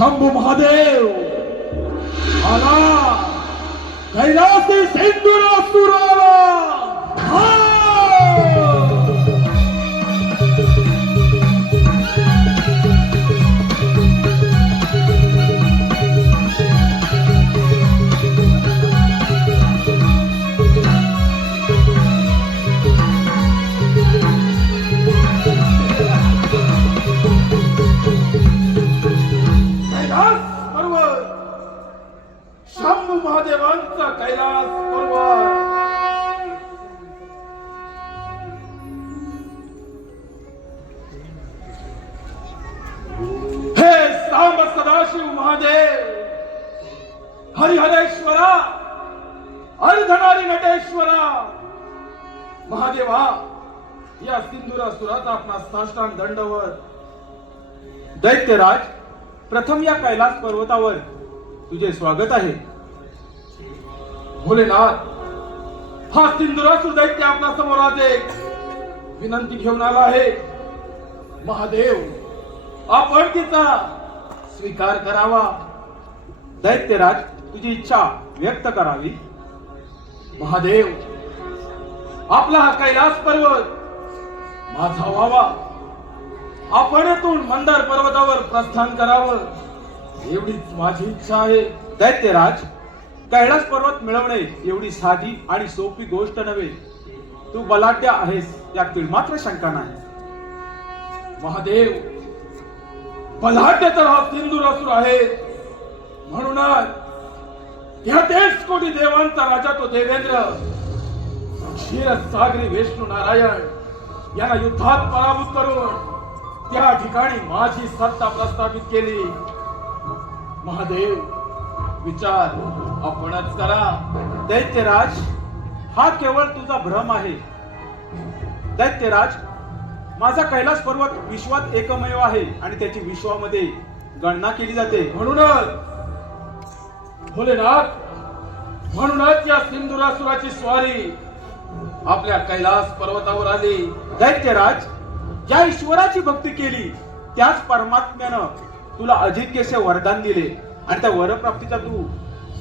शंभू महादेव आला, कैलासी सिंधुरासुर आला. हा! कैलास पर्वत, शंभू महादेवांचा कैलास पर्वत. हे सांब सदाशिव महादेव, हरिहरेश्वरा, अर्धनारी नटेश्वरा. महादेवा, या सिंधुरासुराचा आपला साष्टांग दंडवत. दैत्यराज, प्रथम या कैलास पर्वतावर तुझे स्वागत आहे. भोलेनाथ, हा सिंधुरासुर दैत्य आपल्या समोर आज एक विनंती घेऊन आला आहे. महादेव, आपण तिचा स्वीकार करावा. दैत्यराज, तुझी इच्छा व्यक्त करावी. महादेव, आपला हा कैलास पर्वत माझा व्हावा. आपण येथून मंदार पर्वतावर प्रस्थान करावं, एवढीच माझी इच्छा आहे. दैत्यराज, कैलास पर्वत मिळवणे एवढी साधी आणि सोपी गोष्ट नव्हे. तू बलाढ्य आहेस यातील मात्र शंका नाही. महादेव, बलाढ्य तर हा सिंधुरासुर आहे. म्हणूनच या 23 कोटी देवांचा राजा तो देवेंद्र, क्षीरसागरी विष्णू नारायण यांना युद्धात पराभूत करून त्या ठिकाणी माझी सत्ता प्रस्थापित केली. महादेव, विचार आपणच करा. दैत्यराज, हा केवळ तुझा भ्रम आहे. दैत्यराज, माझा कैलास पर्वत विश्वात एकमेव आहे आणि त्याची विश्वामध्ये गणना केली जाते. भोलेनाथ, म्हणूनच या सिंधुरासुराची स्वारी आपल्या कैलास पर्वतावर आली. दैत्यराज, ज्या ईश्वराची भक्ती केली त्याच परमात्म्यानं तुला अजिंक्यसे वरदान दिले आणि त्या वरप्राप्तीचा तू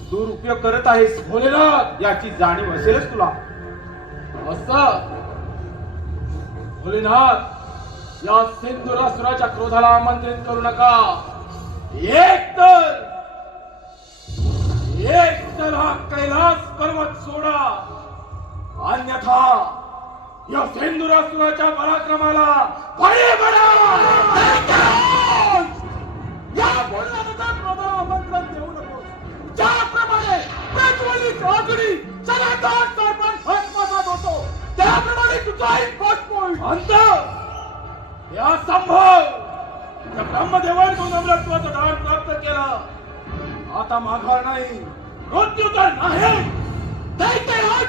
दुरुपयोग करत आहेस. भोलेनाथ, याची जाणीव असेलच तुला. असं भोलेनाथ, या सिंधुरासुराच्या क्रोधाला आमंत्रित करू नका. एक तर हा कैलास पर्वत सोडा, अन्यथा या सिंधुरासुराच्या पराक्रमाला बळी पडा. या बोलण्याचा क्रोधाला आमंत्रण देऊ नको. ज्याप्रमाणे प्रज्वलित अग्नी सनातन सर्पण भस्मसात होतो, त्याप्रमाणे तुझाही पोचपोळ अंत. या संभव त्या ब्रह्मदेवांकडून अमरत्वाचं दान प्राप्त केलं. आता माघार नाही, मृत्यू तर नाही. दैत्यराज,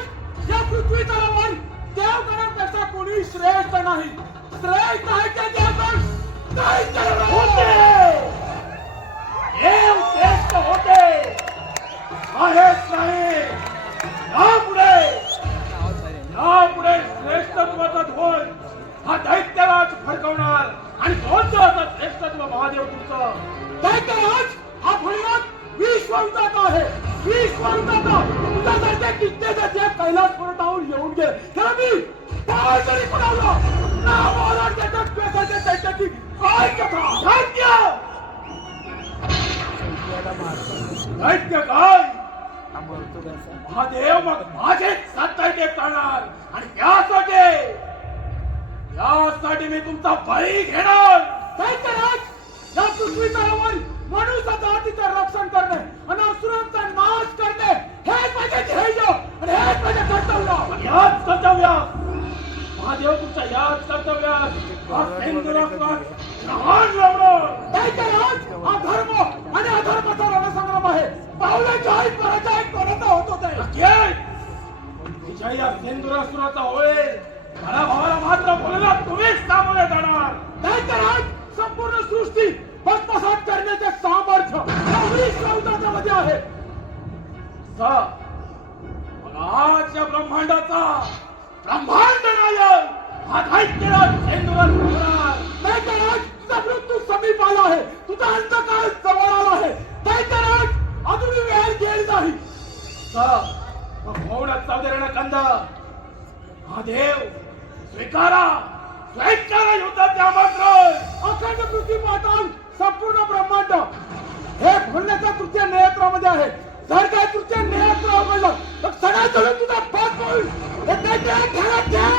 या पृथ्वीचा रवण देवगणांपेक्षा कोणी श्रेष्ठ नाही. श्रेष्ठ आहे ते देवगण. दैत्यराज होते, देव श्रेष्ठ होते, आहेच नाही. यापुढे श्रेष्ठत्वाचा ध्वज हा दैत्यराज फडकवणार आणि दोन दिवसात श्रेष्ठत्व महादेव तुमचं. दैत्यराज, हा भोलेनाथ विश्वरूपाचा आहे. विश्वरूपाचा तुझ्यासारखे कित्येक देव कैलास पर्वतावर येऊन गेले, त्याला मी पाय जरी पडावलं ना मला त्याच्या द्वेषाच्या दैत्याची काय कथा. दैत्य काय महादेव, मग माझे 7 दैत्य करणार आणि त्यासाठी मी तुमचा बळी घेणार. दैत्यराज, या पृथ्वीचा रवण मनुष्य जातीचं रक्षण करणे आणि असुरांचा नाश करणे हेच माझे ध्येय आणि हेच माझे कर्तव्य. याच कर्तव्यात महादेव, तुमच्या याच कर्तव्यात हा सिंधुरासुरात लहान लावणार. दैत्यराज, हा धर्म आणि अधर्माचा रणसंग्राम आहे. पावलाच्या आईत पराजय कोणाचा होत होते. विजय या सिंधुरासुराचा होईल. मला भावाला मात्र भोलेनाथ तुम्हीच सामोरे जाणार. दैत्यराज, संपूर्ण सृष्टी भस्मसात करण्याचे सामर्थ्य या विश्वरूपामध्ये आहे. आज या ब्रह्मांडाचा ब्रह्मांड नायक हा दैत्यराज सिंधुरासुर. दैत्यराज, तुझा मृत्यू समीप आला आहे. तुझा अंतकाळ जवळ आला भवनात चाललेला कंद हा देव स्वीकारा स्वीकारा युद्धाचे आमंत्रण. अखंड पृथ्वी पाताल संपूर्ण ब्रह्मांड हे भरण्याच्या तृतीय नेत्रामध्ये आहे. जर काय तृतीय नेत्र अवघडलं तर सगळ्या चढून तुझा पाठ होईल. हे दैत्य ध्यानात ठेव.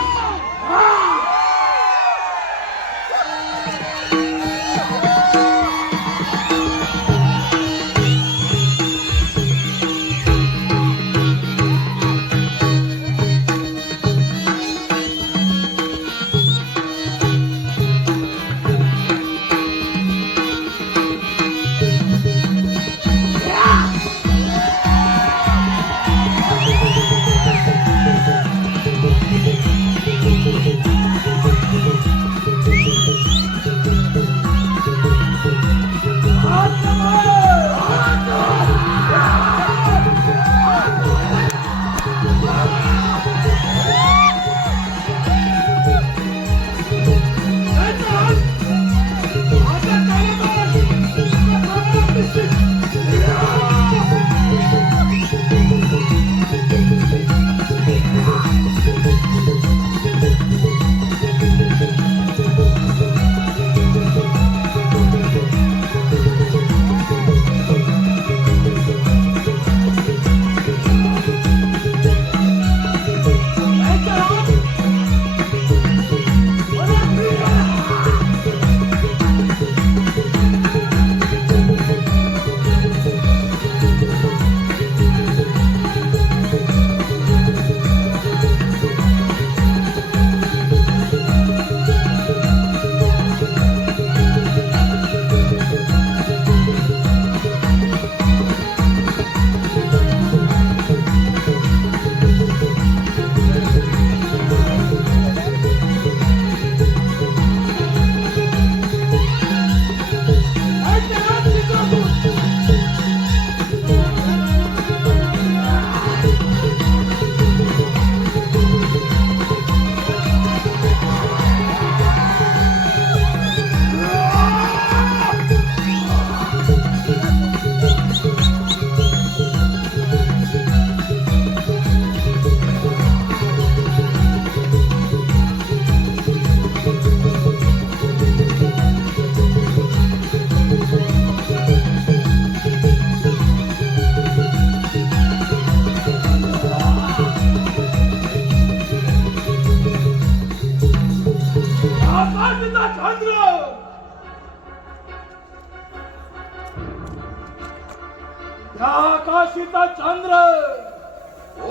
त्या आकाशीचा चंद्र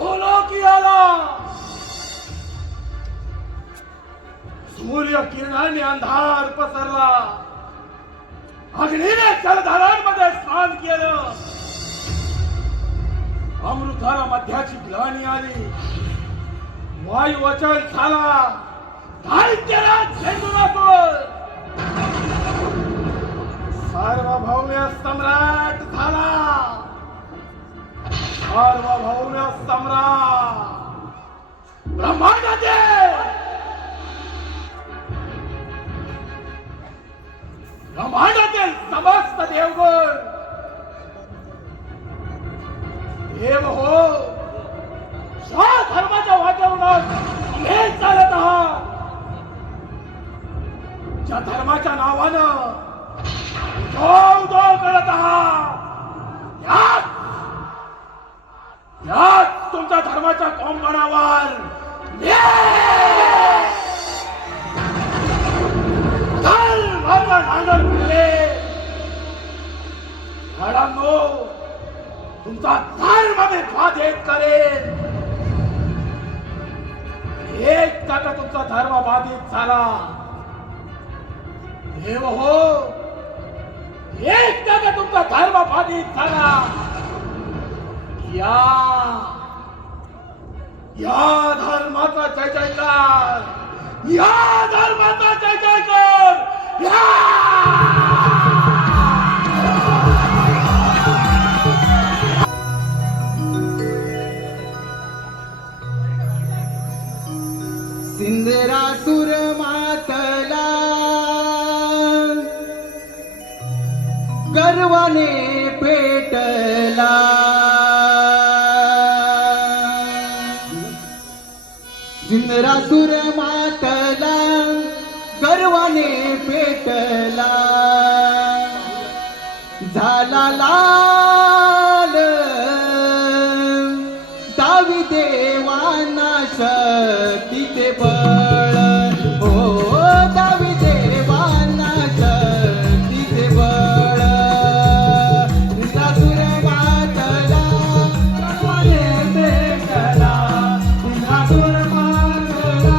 ओलोकी आला. सूर्य किरणांनी अंधार पसरला. अग्नीने जलधारांमध्ये स्नान केलं. अमृताला मध्याची ग्लानी आली. वायू अचल झाला. दैत्याला झेंडून सार्वभौम्य सम्राट झाला. सार्वभौम्य सम्राट ब्रह्मांडाचे ब्रह्मांडातील समस्त देवगण देव हो ज्या धर्माच्या वातावरणात तुम्ही चालत आहात, ज्या धर्माच्या नावानं उदो करत आहात, याच तुमच्या धर्माच्या कोंबणावर धर्माचा नांगर फिरले. झाडांनो तुमचा धर्म मी बाधित करेन. एक टाका तुमचा धर्म बाधित झाला. देव हो एक टाका तुमचा धर्म बाधित झाला. या धर्माचा जय जयकार. या धर्माचा जय जयकार. सिंदरासुर मातला गर्वाने पेटला. निरासुर मातला गर्वाने पेटला झाला लाल दावी देवाना शक्तीचे बळ हो दावी देवाना शक्तीचे बळ निरासुर मातला गर्वाने पेटला निरासुर मातला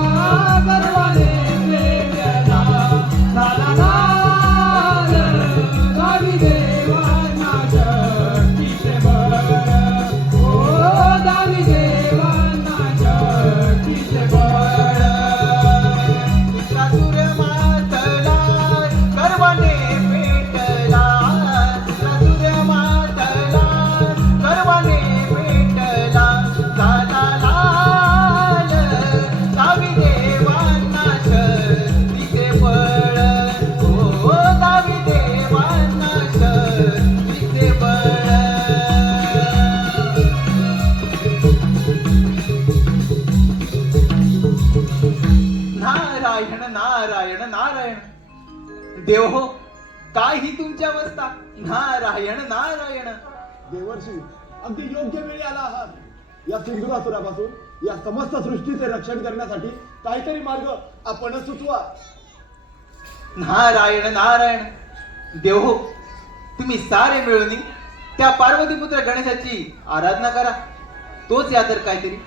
गर्वाने पेटला झाला लाल दावी देवाना शक्तीचे बळ हो दावी देवाना शक्तीचे बळ निरासुर मातला गर्वाने पेटला निरासुर मातला गर्वाने पेटला झाला लाल दावी देवाना शक्तीचे बळ हो दावी देवाना शक्तीचे बळ नारायण नारायण नारायण देव हो काय ही तुमची अवस्था नारायण नारायण देवर्षी अगदी योग्य वेळी आला आहात या सिंधुरासुरापासून या समस्त सृष्टीचे रक्षण करण्यासाठी काहीतरी मार्ग आपणच सुचवा नारायण नारायण देव हो तुम्ही सारे मिळून त्या पार्वतीपुत्र गणेशाची आराधना करा तोच या तर काहीतरी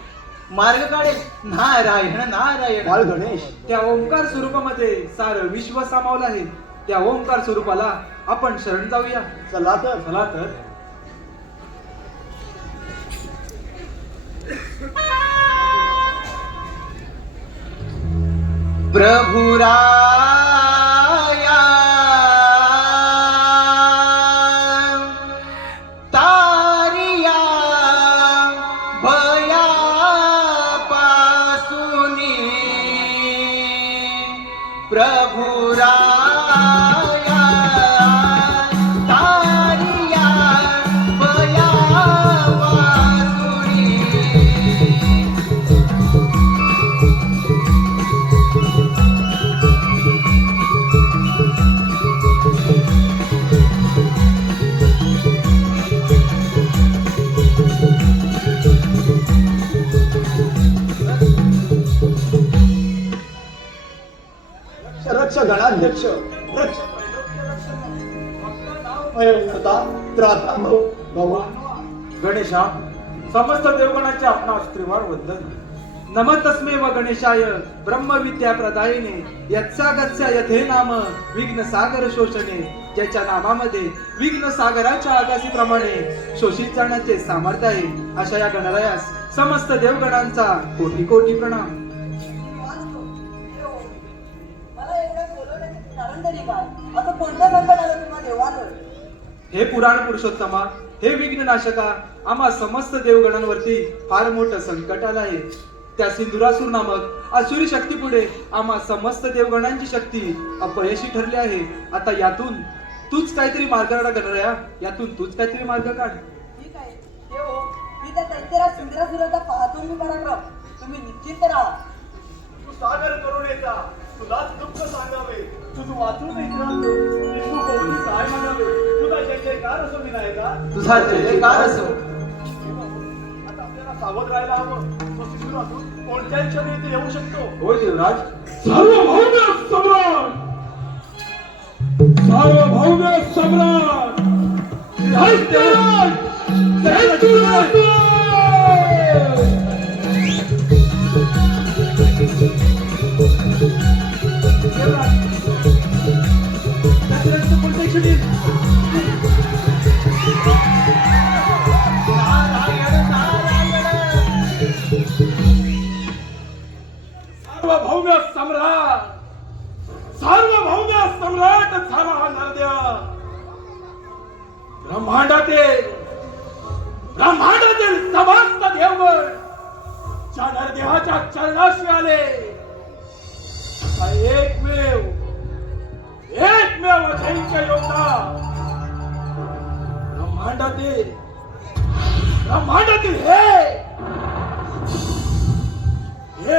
मार्ग काढेल नारायण नारायण बाळ गणेश त्या ओंकार स्वरूपामध्ये सारं विश्व सामावलं आहे त्या ओंकार स्वरूपाला आपण शरण जाऊया. चला तर चला तर प्रभुराया तारिया भयापासूनी प्रभुराया तारिया भयापासूनी रक्ष गणाध्यक्ष रक्ष त्राता भगवान गणेशा समस्त देवगणाच्या आपणास त्रिवार वंदन. नमस्तस्मे व गणेशाय ब्रह्मविद्या प्रदायिने यत्सा गत्स्या यथे नाम विघ्न सागर शोषणे ज्याच्या नामामध्ये विघ्न सागराच्या आगासीप्रमाणे शोषित जाण्याचे सामर्थ्य आहे अशा या गणरायास समस्त देवगणांचा कोटी कोटी प्रणाम. मला एकदा बोलवण्याचे कारण तरी काय? असं कोणतं संकट आलं तुम्हा देवावर? हे पुराण पुरुषोत्तमा हे विघ्न नाशका आम्हा समस्त देवगणांवरती फार मोठं संकट आलं आहे. त्या सिंधुरासूर नामक असुरी शक्ती पुढे आम्हा समस्त देवगणांची शक्ती अपयशी ठरली आहे. आता यातून तूच काहीतरी मार्ग काढ गणराया, यातून तूच काहीतरी मार्ग काढ. ठीक आहे देव, मी त्या दैत्यराज सिंधुरासुराचा पाहतो मी पराक्रम. तुम्ही निश्चिंत राहा. तू सागर करुणेचा तुलाच दुःख सांगावे तुझ वाचून विचारतो तू कोणी काय म्हणावे तुझा जय जयकार असो विनायका तुझा जय जयकार असो. आता आपल्याला सावध राहायला हवं तो सिंधुरासूर कोणत्याही क्षणी इथे येऊ शकतो. होय देवराज. सार्वभौम सम्राट सार्वभौम सम्राट दैत्यराज दैत्यरासूर नारायण नारायण सार्वभौम सम्राट सार्वभौम सम्राट झाला हा नरदेव. ब्रह्मांडातील समस्त देवगण ज्या नरदेवाच्या चरणाशी आले असा एकमेव अजैक्य योद्धा ब्रह्मांडातील हे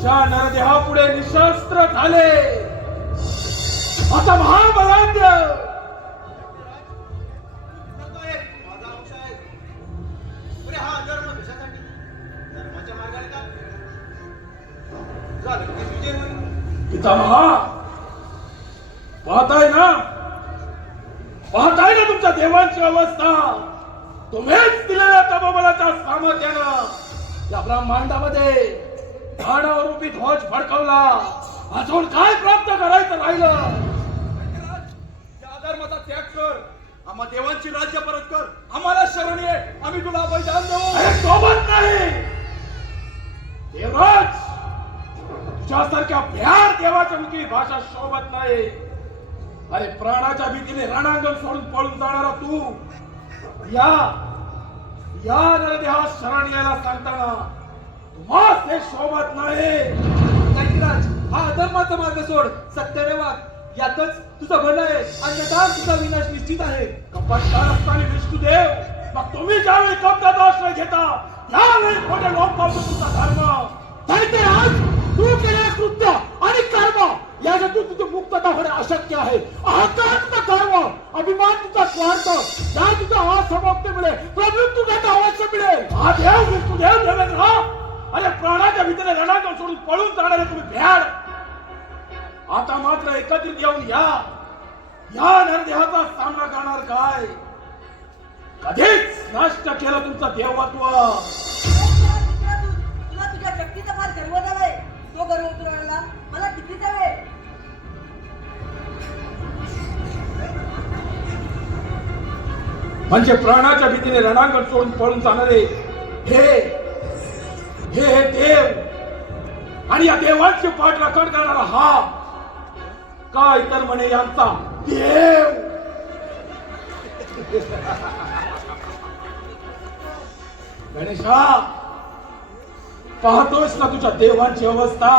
ज्या नरदेहापुढे निशस्त्र झाले असा महाबलाढ्य माझा अंश आहे. अरे हा धर्म कशासाठी? धर्माच्या मार्गाने का? झालं की विजय होईल. पितामहा पाहताय ना तुमच्या देवांची अवस्था. तुम्हीच दिलेल्या तपोबलाच्या सामर्थ्यानं या ब्रह्मांडामध्ये प्राणरूपी ध्वज फडकवला. अजून काय प्राप्त करायचं राहिलं? या अधर्माचा त्याग कर, आम्हा देवांची राज्य परत कर, आम्हाला शरण ये, आम्ही तुला बलिदान देऊ. अरे सोबत नाही देवराज, तुझ्यासारख्या भ्यार देवाच्या मुखी भाषा शोभत नाही. अरे प्राणाच्या भीतीने रणांगण सोडून पळून जाणारा तू या नरदेहात शरण यायला सांगताना तुम्हास हे शोभत नाही. दैत्यराज, हा अधर्माचा मार्ग सोड, सत्याने वाग, यातच तुझं भलं आहे, अन्यथा तुझा विनाश निश्चित आहे. कपटकार असताना विष्णुदेव, मग तुम्ही ज्यावेळी कब्जाचा आश्रय घेता त्यावेळी खोटे लोक पावतो तुमचा धर्म. दैत्यराज, तू केलेले कृत्य आणि कर्म याच्यातून तुझी मुक्तता होणे अशक्य आहे. अहंकार तुझा कर्म, अभिमान तुझा स्वार्थ, या तुझा असमाप्ती मिळेल, प्रभू तुझ्या अवश्य मिळेल. हा देव विष्णुदेव देवेंद्र, अरे प्राणाच्या भीतीने रणांगण सोडून पळून जाणारे तुम्ही भ्याड. आता मात्र एकत्रित येऊन या नरदेहाचा सामना करणार काय? कधीच नष्ट केलं तुमचं देवत्व. तुला तुझ्या शक्तीचा फार गर्व झालाय. तो गर्व उतरवला मला कितीचा वेळ. म्हणजे प्राणाच्या भीतीने रणांगण सोडून पळून जाणारे हे देव आणि या देवांची पाठ राखण करणारा हा का इतर म्हणे यांचा देव. गणेशा, पाहतोस ना तुझ्या देवांची अवस्था.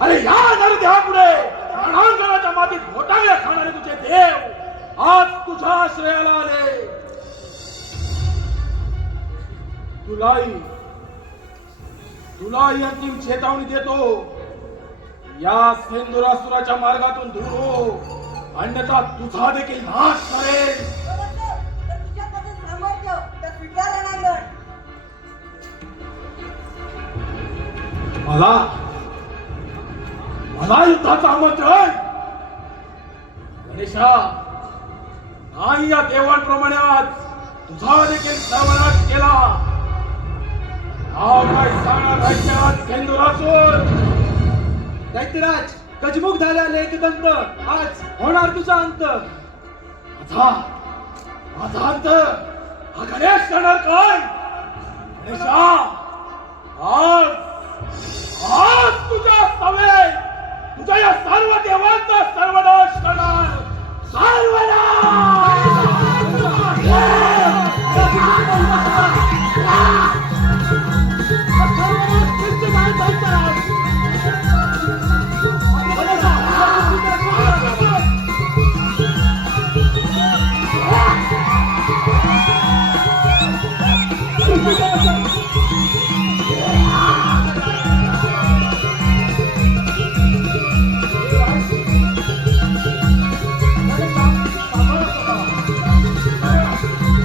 अरे या नरदेहापुढे रणांगणाच्या मातीत घोटाळ्या खाणारे तुझे देव आज तुझ्या आश्रयाला आले. तुलाही अंतिम चेतावणी देतो, या सेंदुरासुराच्या मार्गातून दूर हो, अन्यथा तुझा देखील नाश करेल. तर तुझ्यामध्ये सामर्थ्य त्या स्वीकार रणांगण. मला युद्धाचं आमंत्रण. गणेशा, नाही या देवांप्रमाणे आज तुझा देखील सर्वनाश केला. नाव काय सांगणार राज्यात सेंदुरासूर. दैत्यराज, गजमुख झाला लेखदंत, आज होणार तुझा अंत. माझा अंत हा गणेश करणार काय? गणेशा, आज तुझ्या सवे तुझ्या या सर्व देवांचा सर्वनाश करणार. सर्वनाश.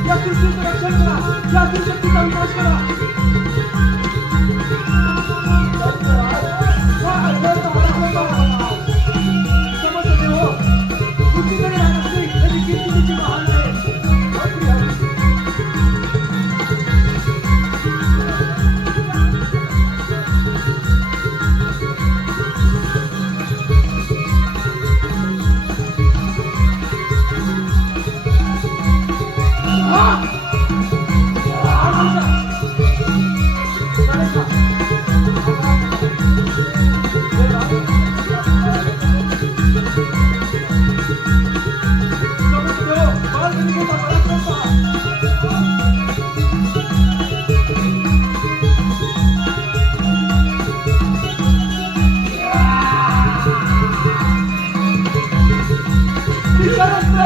या सृष्टीचं रक्षण करा, या सृष्टीचा विनाश करा. समजते हो, पृथ्वीकडे राहण्याची त्याची कीर्ती महान आहे. विश्वामित्र!